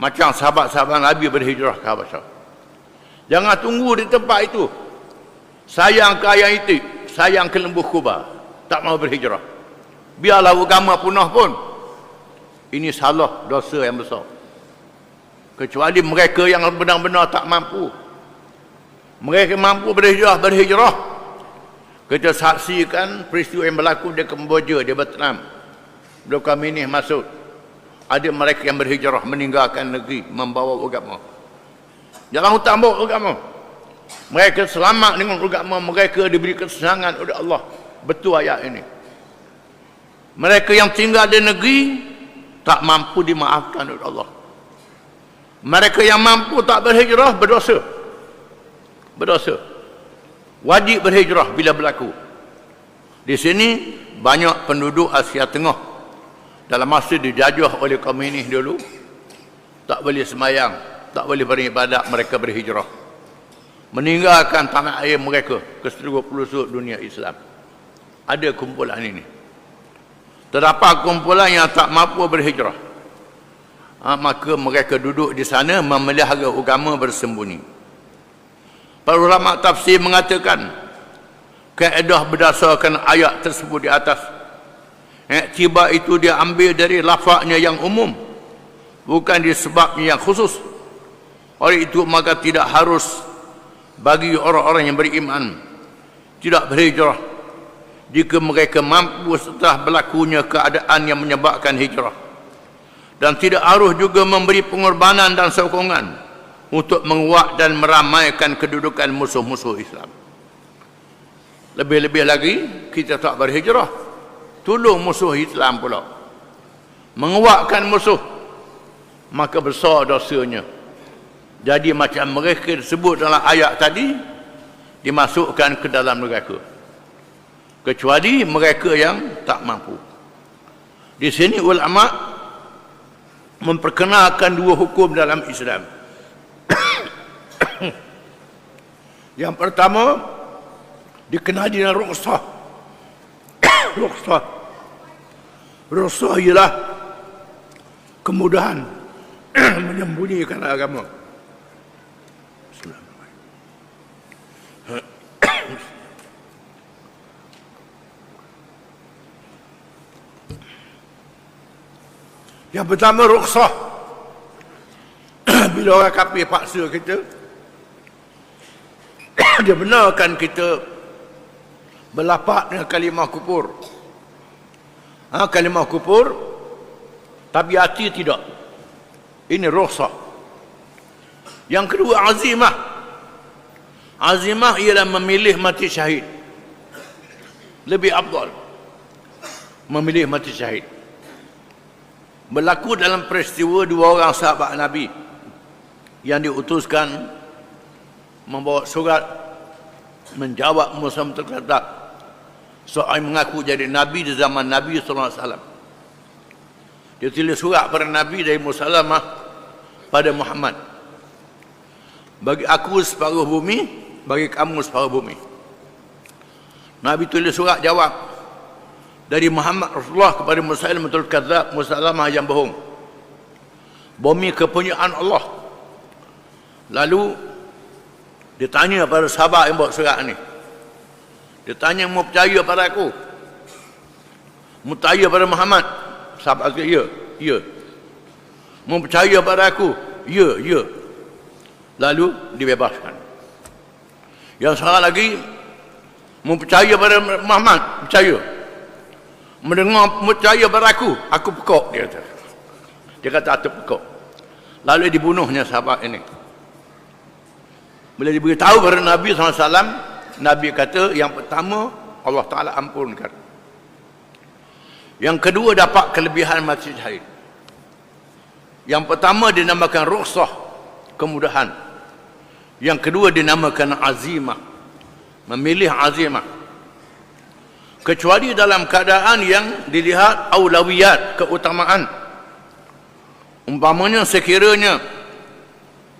Macam sahabat-sahabat Nabi berhijrah ke Habasyah. Jangan tunggu di tempat itu. Sayang ke ayam itik, sayang ke lembu kubah, tak mau berhijrah. Biarlah agama punah pun, ini salah, dosa yang besar. Kecuali mereka yang benar-benar tak mampu. Mereka mampu berhijrah, Kita saksikan peristiwa yang berlaku di Kemboja, di Vietnam. Bila kami ini masuk, ada mereka yang berhijrah meninggalkan negeri, membawa agama. Jalan hutan bawa agama. Mereka selamat dengan agama, mereka diberi kesenangan oleh Allah. Betul ayat ini. Mereka yang tinggal di negeri tak mampu dimaafkan oleh Allah. Mereka yang mampu tak berhijrah berdosa. Berdosa. Wajib berhijrah bila berlaku. Di sini banyak penduduk Asia Tengah dalam masa dijajah oleh komunis dulu tak boleh semayang, tak boleh beribadat, mereka berhijrah. Meninggalkan tanah air mereka ke seluruh pelosok dunia Islam. Ada kumpulan ini. Terdapat kumpulan yang tak mampu berhijrah. Maka mereka duduk di sana memelihara agama bersembunyi. Para ulama tafsir mengatakan kaedah berdasarkan ayat tersebut di atas. Iktibar itu diambil dari lafaznya yang umum, bukan disebabnya yang khusus. Oleh itu maka tidak harus bagi orang-orang yang beriman tidak berhijrah jika mereka mampu setelah berlakunya keadaan yang menyebabkan hijrah, dan tidak harus juga memberi pengorbanan dan sokongan untuk menguat dan meramaikan kedudukan musuh-musuh Islam. Lebih-lebih lagi, kita tak berhijrah, tolong musuh Islam pula, menguatkan musuh, maka besar dosanya. Jadi macam mereka disebut dalam ayat tadi, dimasukkan ke dalam neraka, kecuali mereka yang tak mampu. Di sini ulama memperkenalkan dua hukum dalam Islam. Yang pertama dikenal dengan rukhsah. Rukhsah. Rukhsah ialah kemudahan menyembunyikan agama. Yang pertama rukhsah. Bila orang kafir paksa kita, dia benarkan kita berlafaz dengan kalimah kufur. Kalimah kufur, tapi hati tidak. Ini rukhsah. Yang kedua azimah. Azimah ialah memilih mati syahid. Lebih afdal memilih mati syahid. Berlaku dalam peristiwa dua orang sahabat Nabi yang diutuskan membawa surat menjawab Musa terkadap soal mengaku jadi Nabi di zaman Nabi SAW. Dia tulis surat pada Nabi dari Musa pada Muhammad. Bagi aku separuh bumi, bagi kamu separuh bumi. Nabi tulis surat jawab dari Muhammad Rasulullah kepada Musailamah Kadzdzab, Musailamah yang bohong. Bumi kepunyaan Allah. Lalu dia tanya pada sahabat yang bawa surat ni. Dia tanya, mau percaya pada aku? Mau percaya pada Muhammad? Sahabat kata, ya, ya. Mau percaya pada aku? Ya, ya. Lalu dibebaskan. Yang seorang lagi, mau percaya pada Muhammad? Percaya. Mendengar percaya pada aku pekok, dia kata. Dia kata, aku pekok. Lalu dibunuhnya sahabat ini. Bila diberitahu kepada Nabi SAW, Nabi kata, yang pertama, Allah Ta'ala ampunkan. Yang kedua, dapat kelebihan mati syahid. Yang pertama, dinamakan rukhsah, kemudahan. Yang kedua, dinamakan azimah, memilih azimah. Kecuali dalam keadaan yang dilihat aulawiyat, keutamaan. Umpamanya sekiranya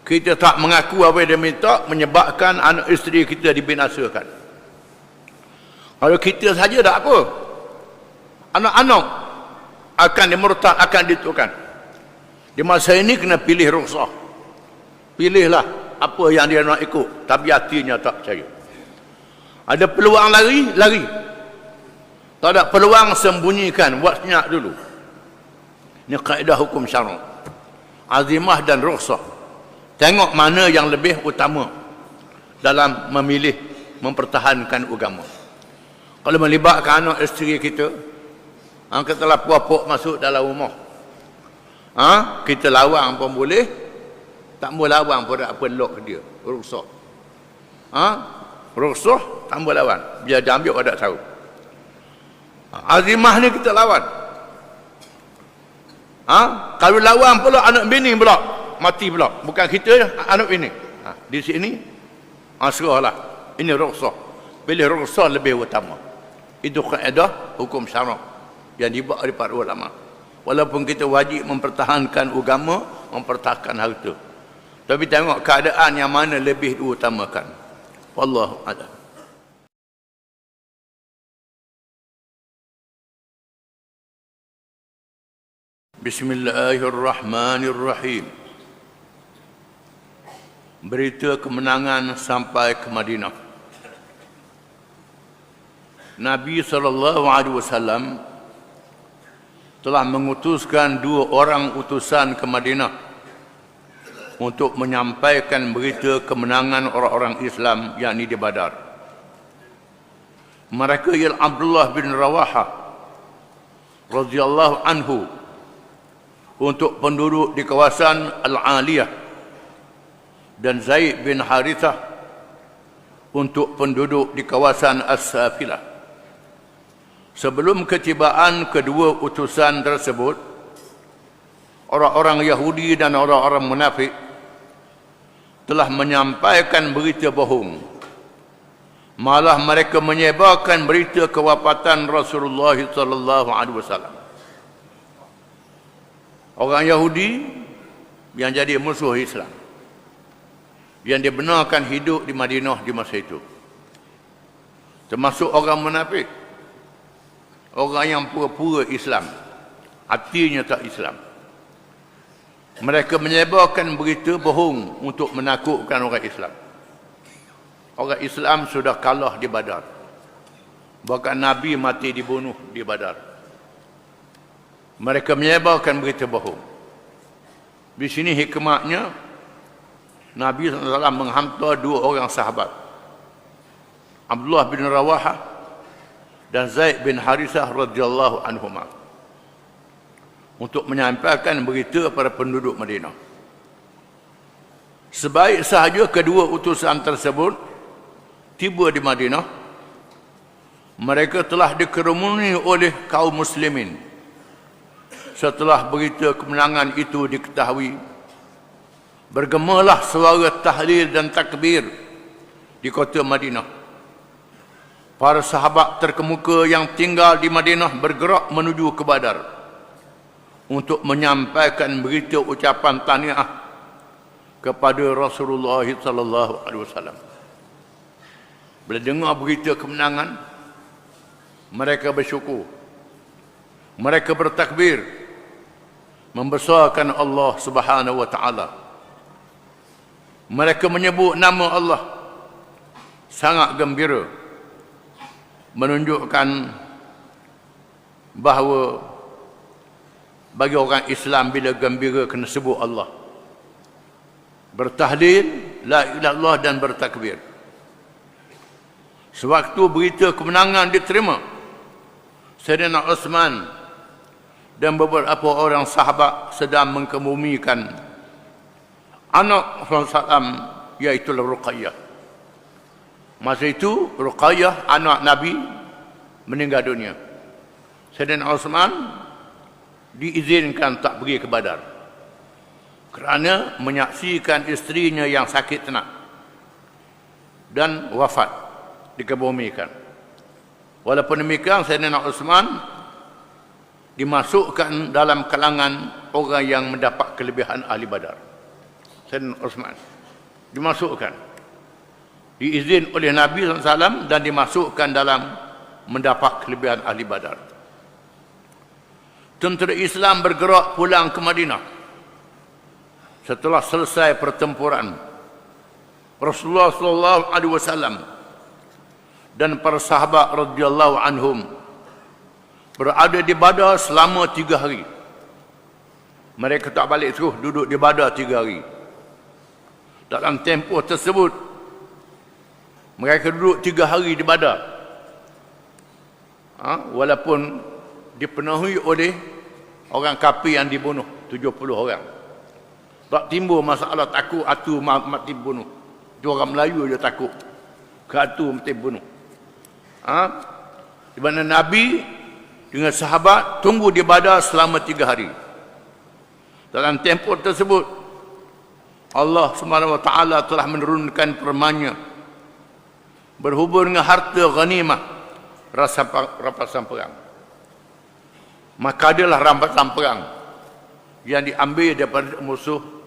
kita tak mengaku apa yang dia minta, menyebabkan anak isteri kita dibinasakan. Kalau kita saja tak apa, anak-anak akan dimurtad, akan ditukan. Di masa ini kena pilih rukhsah. Pilihlah apa yang dia nak ikut, tapi hatinya tak percaya. Ada peluang lari, lari. Tak ada peluang, sembunyikan, buat senyap dulu. Ini kaedah hukum syarak. Azimah dan rukhsah. Tengok mana yang lebih utama dalam memilih mempertahankan agama. Kalau melibatkan anak isteri kita, kita telah puapok masuk dalam rumah. Kita lawan pun boleh, tak boleh lawan pun tak apa lock dia, rusak. Rusak, tak boleh lawan. Biar dia ambil orang tak tahu. Azimah ni kita lawan. Kalau lawan pula anak bini pula mati pula. Bukan kita anak bini. Di sini serahlah. Ini rukhsah. Pilih rukhsah lebih utama. Itu kaedah hukum syarak yang dibuat oleh para ulama. Walaupun kita wajib mempertahankan agama, mempertahankan harta. Tapi tengok keadaan yang mana lebih diutamakan. Wallahu a'lam. Bismillahirrahmanirrahim. Berita kemenangan sampai ke Madinah. Nabi SAW telah mengutuskan 2 orang utusan ke Madinah untuk menyampaikan berita kemenangan orang-orang Islam, yakni di Badar. Mereka ialah Abdullah bin Rawahah radhiyallahu anhu untuk penduduk di kawasan Al-Aliyah dan Zaid bin Harithah untuk penduduk di kawasan As-Safilah. Sebelum ketibaan kedua utusan tersebut, orang-orang Yahudi dan orang-orang munafik telah menyampaikan berita bohong. Malah mereka menyebarkan berita kewafatan Rasulullah SAW. Orang Yahudi yang jadi musuh Islam, yang dibenarkan hidup di Madinah di masa itu, termasuk orang munafik, orang yang pura-pura Islam, hatinya tak Islam. Mereka menyebarkan berita bohong untuk menakutkan orang Islam. Orang Islam sudah kalah di Badar. Bahkan Nabi mati dibunuh di Badar. Mereka menyebarkan berita bohong. Di sini hikmahnya, Nabi SAW menghantar 2 orang sahabat, Abdullah bin Rawahah dan Zaid bin Harithah radhiyallahu anhuma, untuk menyampaikan berita kepada penduduk Madinah. Sebaik sahaja kedua utusan tersebut tiba di Madinah, mereka telah dikerumuni oleh kaum muslimin. Setelah berita kemenangan itu diketahui, bergemalah suara tahlil dan takbir di kota Madinah. Para sahabat terkemuka yang tinggal di Madinah bergerak menuju ke Badar untuk menyampaikan berita ucapan tahniah kepada Rasulullah sallallahu alaihi wasallam. Bila dengar berita kemenangan, mereka bersyukur. Mereka bertakbir, membesarkan Allah Subhanahu wa taala. Mereka menyebut nama Allah sangat gembira, menunjukkan bahawa bagi orang Islam bila gembira kena sebut Allah, bertahlil la ilaha illallah dan bertakbir. Sewaktu berita kemenangan diterima, Sayyidina Uthman dan beberapa orang sahabat sedang mengkebumikan anak Rasulullah, iaitu Ruqayyah. Masa itu Ruqayyah anak Nabi meninggal dunia. Sayyidina Uthman diizinkan tak pergi ke Badar kerana menyaksikan isterinya yang sakit tenat dan wafat, dikebumikan. Walaupun demikian, Sayyidina Uthman dimasukkan dalam kalangan orang yang mendapat kelebihan ahli Badar. Sayyidina Uthman dimasukkan, diizin oleh Nabi SAW dan dimasukkan dalam mendapat kelebihan ahli Badar. Tentera Islam bergerak pulang ke Madinah setelah selesai pertempuran. Rasulullah SAW dan para sahabat radhiyallahu anhum berada di Badar selama 3 hari. Mereka tak balik terus, duduk di Badar 3 hari. Dalam tempoh tersebut, mereka duduk 3 hari di Badar. walaupun dipenuhi oleh orang kafir yang dibunuh 70 orang. Tak timbul masalah takut atu mati bunuh. Itu orang Melayu dia takut ke atu mati bunuh. Di mana Nabi dengan sahabat tunggu di Badar selama 3 hari. Dalam tempoh tersebut Allah SWT telah menurunkan firman-Nya berhubung dengan harta ghanimah rampasan perang. Maka adalah rampasan perang yang diambil daripada musuh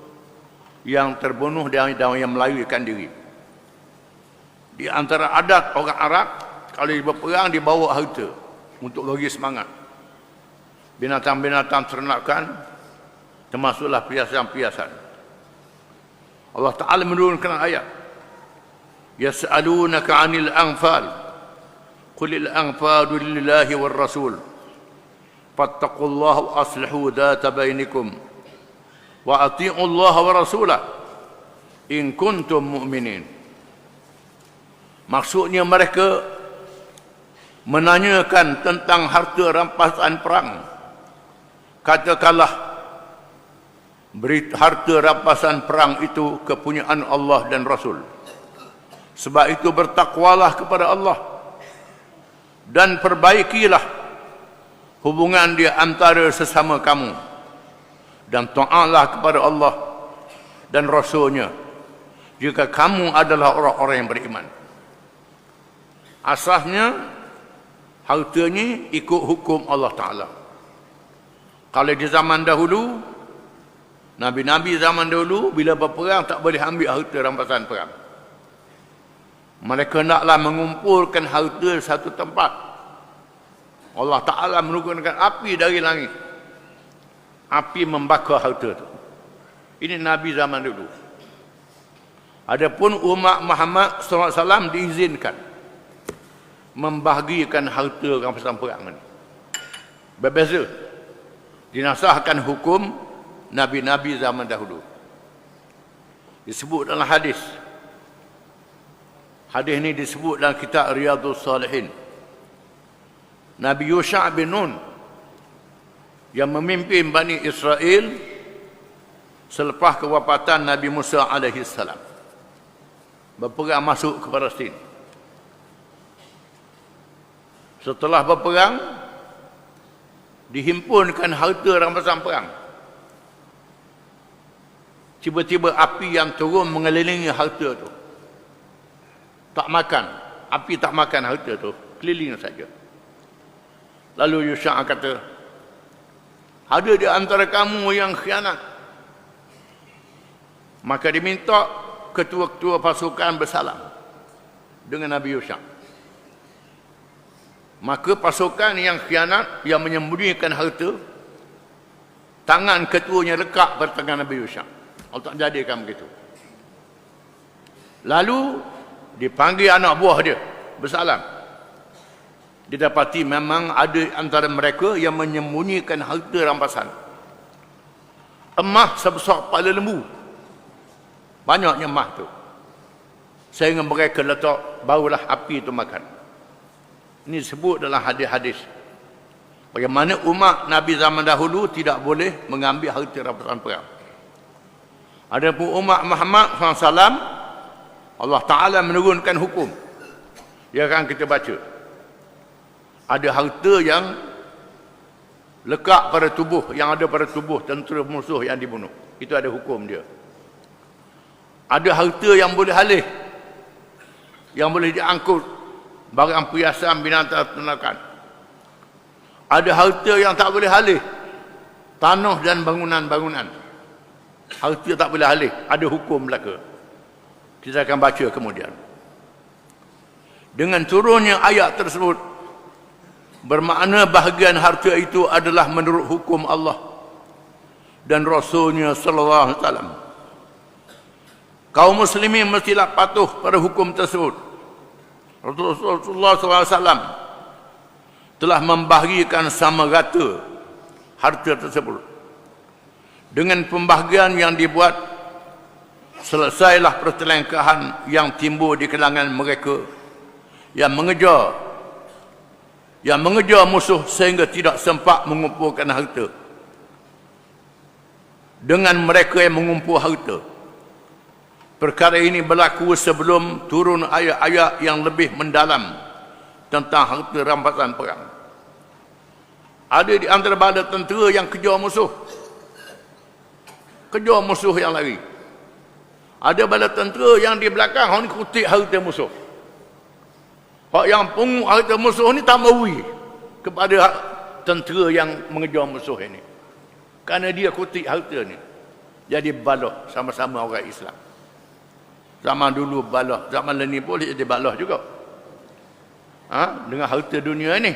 yang terbunuh dan yang melarikan diri. Di antara adat orang Arab, kalau berperang dibawa harta untuk bagi semangat. Binatang-binatang ternakan termasuklah perhiasan-perhiasan. Allah Ta'ala menurunkan ayat, yas'alunaka 'anil anfal qulil anfalu lillahi war rasul fattaqullaha wa aslihu dhata bainikum wa ati'ullaha wa rasulah in kuntum mu'minin. Maksudnya mereka menanyakan tentang harta rampasan perang. Katakanlah, harta rampasan perang itu kepunyaan Allah dan Rasul. Sebab itu bertakwalah kepada Allah dan perbaikilah hubungan di antara sesama kamu, dan taatlah kepada Allah dan Rasul-Nya jika kamu adalah orang-orang yang beriman. Asasnya hartanya ikut hukum Allah Ta'ala. Kalau di zaman dahulu, Nabi-Nabi zaman dahulu bila berperang tak boleh ambil harta rampasan perang. Mereka naklah mengumpulkan harta satu tempat. Allah Ta'ala menurunkan api dari langit. Api membakar harta itu. Ini Nabi zaman dulu. Adapun umat Muhammad SAW diizinkan membahagikan harta rampasan perang ini. Berbeza. Dinasahkan hukum Nabi-Nabi zaman dahulu. Disebut dalam hadis. Hadis ini disebut dalam kitab Riyadhus Salihin. Nabi Yusha' bin Nun yang memimpin Bani Israel selepas kewafatan Nabi Musa alaihi salam, berperang masuk ke Palestin. Setelah berperang, dihimpunkan harta rampasan perang. Tiba-tiba api yang turun mengelilingi harta itu. Tak makan. Api tak makan harta itu. Keliling saja. Lalu Yusha' kata, ada di antara kamu yang khianat. Maka diminta ketua-ketua pasukan bersalam dengan Nabi Yusha'. Maka pasukan yang khianat, yang menyembunyikan harta, tangan ketuanya lekat pada tangan Nabi Yusha'. Allah tak jadikan begitu. Lalu dipanggil anak buah dia bersalam. Didapati memang ada antara mereka yang menyembunyikan harta rampasan. Emas sebesar kepala lembu. Banyaknya emas tu. Sehingga mereka letak, barulah api itu makan. Ini disebut dalam hadis-hadis. Bagaimana umat Nabi zaman dahulu tidak boleh mengambil harta rampasan perang. Adapun umat Muhammad SAW, Allah Ta'ala menurunkan hukum. Ya kan kita baca. Ada harta yang lekat pada tubuh, yang ada pada tubuh tentera musuh yang dibunuh. Itu ada hukum dia. Ada harta yang boleh halih, yang boleh diangkut, barang perhiasan binatang ternakan. Ada harta yang tak boleh halih, tanah dan bangunan-bangunan. Harta tak boleh halih, ada hukum belaka. Kita akan baca kemudian. Dengan turunnya ayat tersebut, bermakna bahagian harta itu adalah menurut hukum Allah dan Rasulnya sallallahu alaihi wasallam. Kaum muslimin mestilah patuh pada hukum tersebut. Rasulullah sallallahu alaihi wasallam telah membahagikan sama rata harta tersebut. Dengan pembahagian yang dibuat, selesailah pertelengkahan yang timbul di kalangan mereka yang mengejar yang mengejar musuh sehingga tidak sempat mengumpulkan harta. Dengan mereka yang mengumpul harta. Perkara ini berlaku sebelum turun ayat-ayat yang lebih mendalam tentang harta rampasan perang. Ada di antara bala tentera yang kejar musuh. Kejar musuh yang lari. Ada bala tentera yang di belakang, orang ni kutip harta musuh. Hak yang pungut harta musuh ni tak maui kepada tentera yang mengejar musuh ini. Kerana dia kutip harta ni. Jadi balah sama-sama orang Islam. Zaman dulu balah, zaman ni boleh jadi balah juga. Dengan harta dunia ni.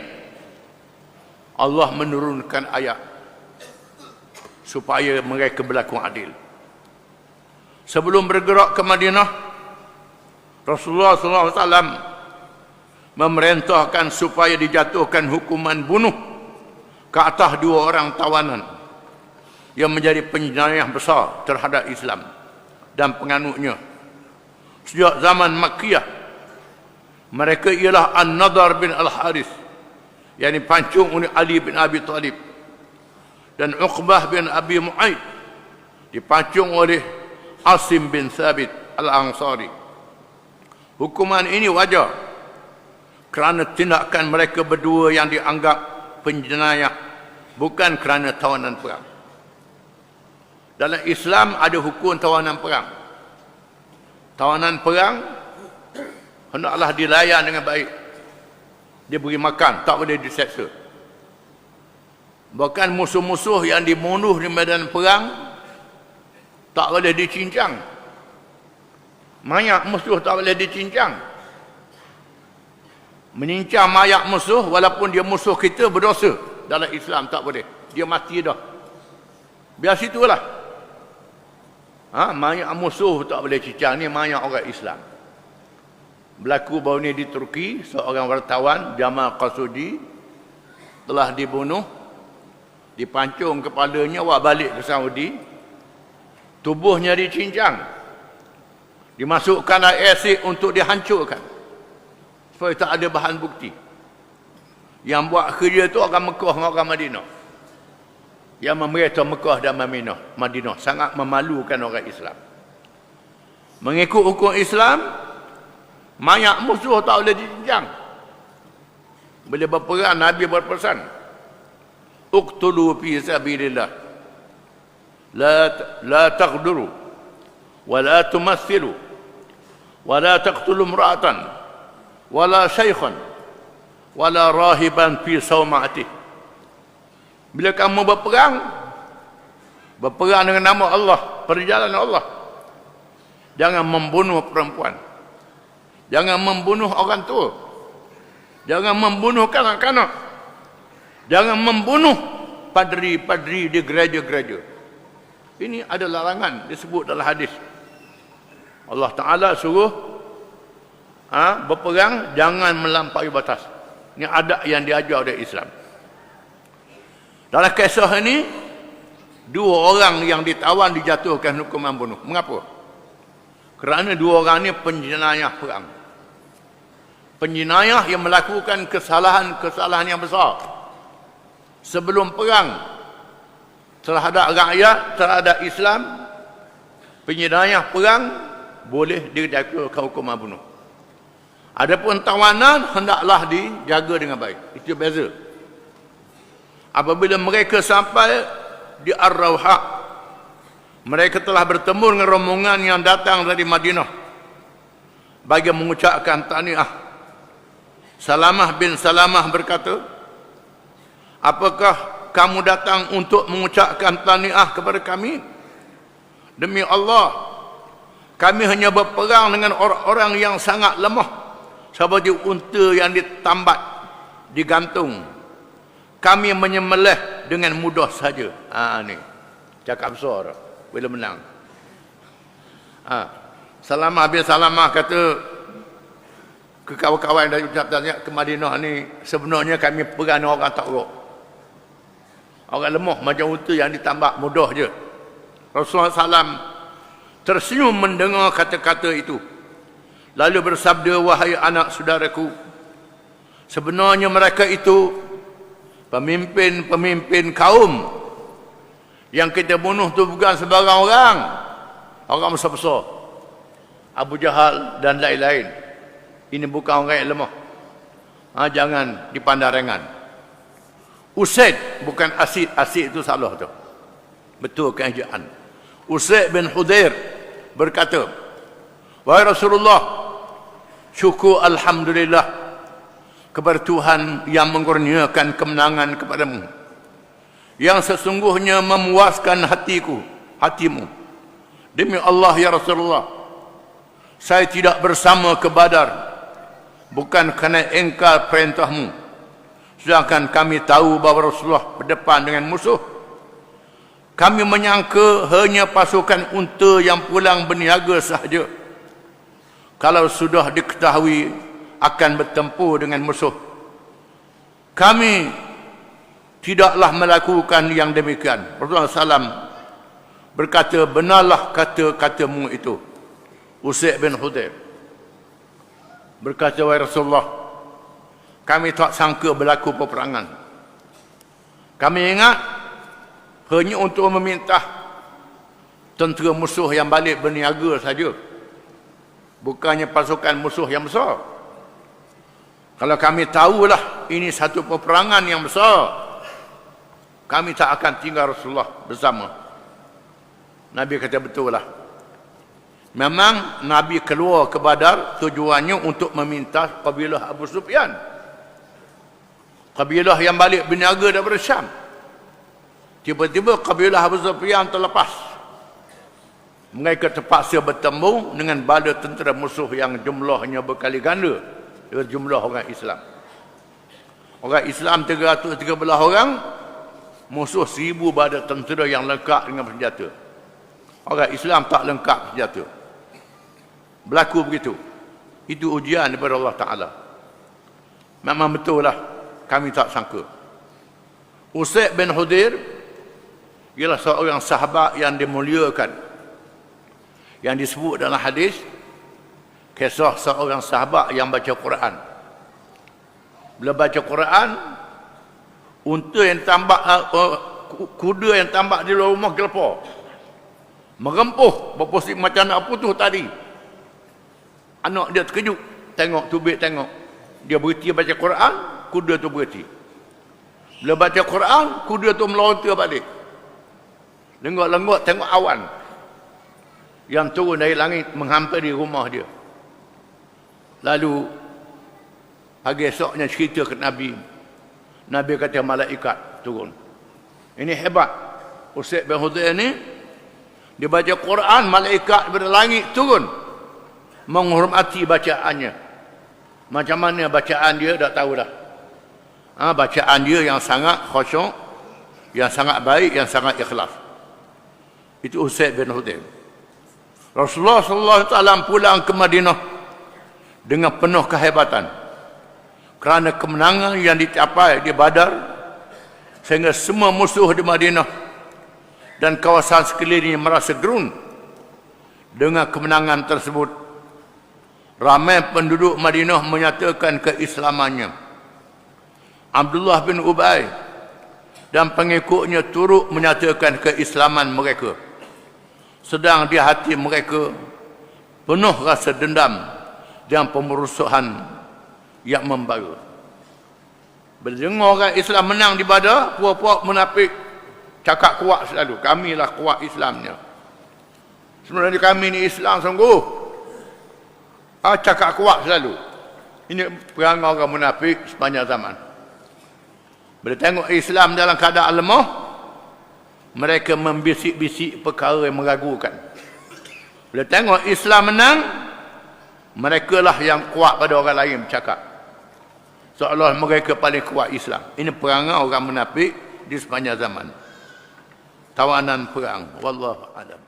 Allah menurunkan ayat supaya mereka berlaku adil. Sebelum bergerak ke Madinah, Rasulullah SAW memerintahkan supaya dijatuhkan hukuman bunuh ke atas 2 orang tawanan yang menjadi penjenayah besar terhadap Islam dan penganutnya. Sejak zaman Makkiyah, mereka ialah An-Nadar bin Al-Harith yang dipancung oleh Ali bin Abi Talib, dan Uqbah bin Abi Mu'aid dipancung oleh Asim bin Thabit Al-Ansari. Hukuman ini wajar kerana tindakan mereka berdua yang dianggap penjenayah, bukan kerana tawanan perang. Dalam Islam ada hukum tawanan perang. Tawanan perang hendaklah dilayan dengan baik. Dia beri makan, tak boleh diseksa. Bahkan musuh-musuh yang dibunuh di medan perang tak boleh dicincang. Mayat musuh tak boleh dicincang. Mencincang mayat musuh walaupun dia musuh kita berdosa. Dalam Islam tak boleh. Dia mati dah. Biar situlah. Mayat musuh tak boleh cincang. Ni mayat orang Islam. Berlaku baru ni di Turki, seorang wartawan Jamal Khashoggi telah dibunuh, dipancung kepalanya, awak balik ke Saudi, tubuhnya dicincang, dimasukkan air asid untuk dihancurkan supaya tak ada bahan bukti. Yang buat kerja tu orang Mekah dengan orang Madinah, yang memerintah Mekah dan Madinah. Sangat memalukan orang Islam. Mengikut hukum Islam, mayat musuh tak boleh dicincang. Bila berperang, Nabi berpesan, uqtulu fi sabilillah, la taghduru wa la tumathilu wa la taqtulu imra'atan wa la shaykhan wa la rahiban fi sawma'atih. Bila kamu berperang dengan nama Allah, perjalanan Allah, jangan membunuh perempuan, jangan membunuh orang tua, jangan membunuh kanak-kanak, jangan membunuh padri-padri di gereja-gereja. Ini ada larangan disebut dalam hadis. Allah Ta'ala suruh berperang, jangan melampaui batas. Ini adab yang diajar oleh Islam. Dalam kisah ini, 2 orang yang ditawan dijatuhkan hukuman bunuh. Mengapa? Kerana 2 orang ini penjenayah perang. Penjenayah yang melakukan kesalahan-kesalahan yang besar sebelum perang terhadap rakyat, terhadap Islam. Penjenayah perang boleh dijatuhkan hukuman bunuh. Adapun tawanan hendaklah dijaga dengan baik. Itu beza. Apabila mereka sampai di Ar-Rawha, mereka telah bertemu dengan rombongan yang datang dari Madinah bagi mengucapkan tahniah. Salamah bin Salamah berkata, apakah kamu datang untuk mengucapkan tahniah kepada kami? Demi Allah, kami hanya berperang dengan orang-orang yang sangat lemah, seperti unta yang ditambat, digantung. Kami menyembelih dengan mudah saja. Ni cakap besar bila menang. Salamah bin Salamah kata ke kawan-kawan dari ucapannya ke Madinah ni, sebenarnya kami perang dengan orang takruk, orang lemah macam unta yang ditambak, mudah je. Rasulullah SAW tersenyum mendengar kata-kata itu, lalu bersabda, wahai anak saudaraku, Sebenarnya mereka itu pemimpin-pemimpin kaum. Yang kita bunuh tu bukan sebarang orang. Orang besar-besar. Abu Jahal dan lain-lain. Ini bukan orang yang lemah. Jangan dipandang ringan. Usaid bukan Asid. Asid itu salah tu. Betul keajaan. Usaid bin Hudair berkata, wahai Rasulullah, syukur alhamdulillah kepada Tuhan yang mengurniakan kemenangan kepadamu, yang sesungguhnya memuaskan hatimu. Demi Allah ya Rasulullah, saya tidak bersama ke Badar, bukan kerana engkar perintahmu, sedangkan kami tahu bahawa Rasulullah berdepan dengan musuh. Kami menyangka hanya pasukan unta yang pulang berniaga sahaja. Kalau sudah diketahui akan bertempur dengan musuh, kami tidaklah melakukan yang demikian. Rasulullah SAW berkata, benarlah kata-katamu itu. Usaid bin Hudair berkata, wahai Rasulullah, kami tak sangka berlaku peperangan. Kami ingat hanya untuk meminta tentera musuh yang balik berniaga saja, bukannya pasukan musuh yang besar. Kalau kami tahulah ini satu peperangan yang besar, kami tak akan tinggal Rasulullah bersama. Nabi kata, betul lah. Memang Nabi keluar ke Badar tujuannya untuk meminta kabilah Abu Sufyan, kabilah yang balik berniaga daripada Syam. Tiba-tiba kabilah Abu Sufyan terlepas. Mereka terpaksa bertemu dengan bala tentera musuh yang jumlahnya berkali ganda dengan jumlah orang Islam. Orang Islam 313 orang, musuh 1000 bala tentera yang lengkap dengan senjata. Orang Islam tak lengkap senjata. Berlaku begitu. Itu ujian daripada Allah Ta'ala. Memang betul lah, kami tak sangka. Usaid bin Hudair ialah seorang sahabat yang dimuliakan, yang disebut dalam hadis kisah seorang sahabat yang baca Quran. Bila baca Quran, unta yang tambak, kuda yang tambak di luar rumah gelepar, merempuh berpusing macam nak putus tadi. Anak dia terkejut, tengok tubik, tengok dia berhenti baca Quran, kuda tu berhenti. Bila baca Quran, kuda tu melontar balik. Lenggok-lenggok tengok awan yang turun dari langit menghampiri rumah dia. Lalu pagi esoknya cerita ke Nabi. Nabi kata malaikat turun. Ini hebat. Usaid bin Hudair ni, dia baca Quran, malaikat daripada langit turun menghormati bacaannya. Macam mana bacaan dia dah tahu dah. Bacaan dia yang sangat khusyuk, yang sangat baik, yang sangat ikhlas. Itu Usaid bin Hudair. Rasulullah SAW pulang ke Madinah dengan penuh kehebatan kerana kemenangan yang dicapai di Badar, sehingga semua musuh di Madinah dan kawasan sekeliling merasa gerun dengan kemenangan tersebut. Ramai penduduk Madinah menyatakan keislamannya. Abdullah bin Ubay dan pengikutnya turut menyatakan keislaman mereka. Sedang di hati mereka penuh rasa dendam dan pemerusuhan yang membara. Bila dengar orang Islam menang di Badar, puak-puak munafik cakap kuat selalu, kamilah kuat Islamnya. Sebenarnya kami ni Islam sungguh. Cakap kuat selalu. Ini perangai orang munafik sepanjang zaman. Bila tengok Islam dalam keadaan lemah, mereka membisik-bisik perkara yang meragukan. Bila tengok Islam menang, mereka lah yang kuat pada orang lain bercakap, seolah mereka paling kuat Islam. Ini perangai orang munafik di sepanjang zaman. Tawanan perang. Wallahu a'lam.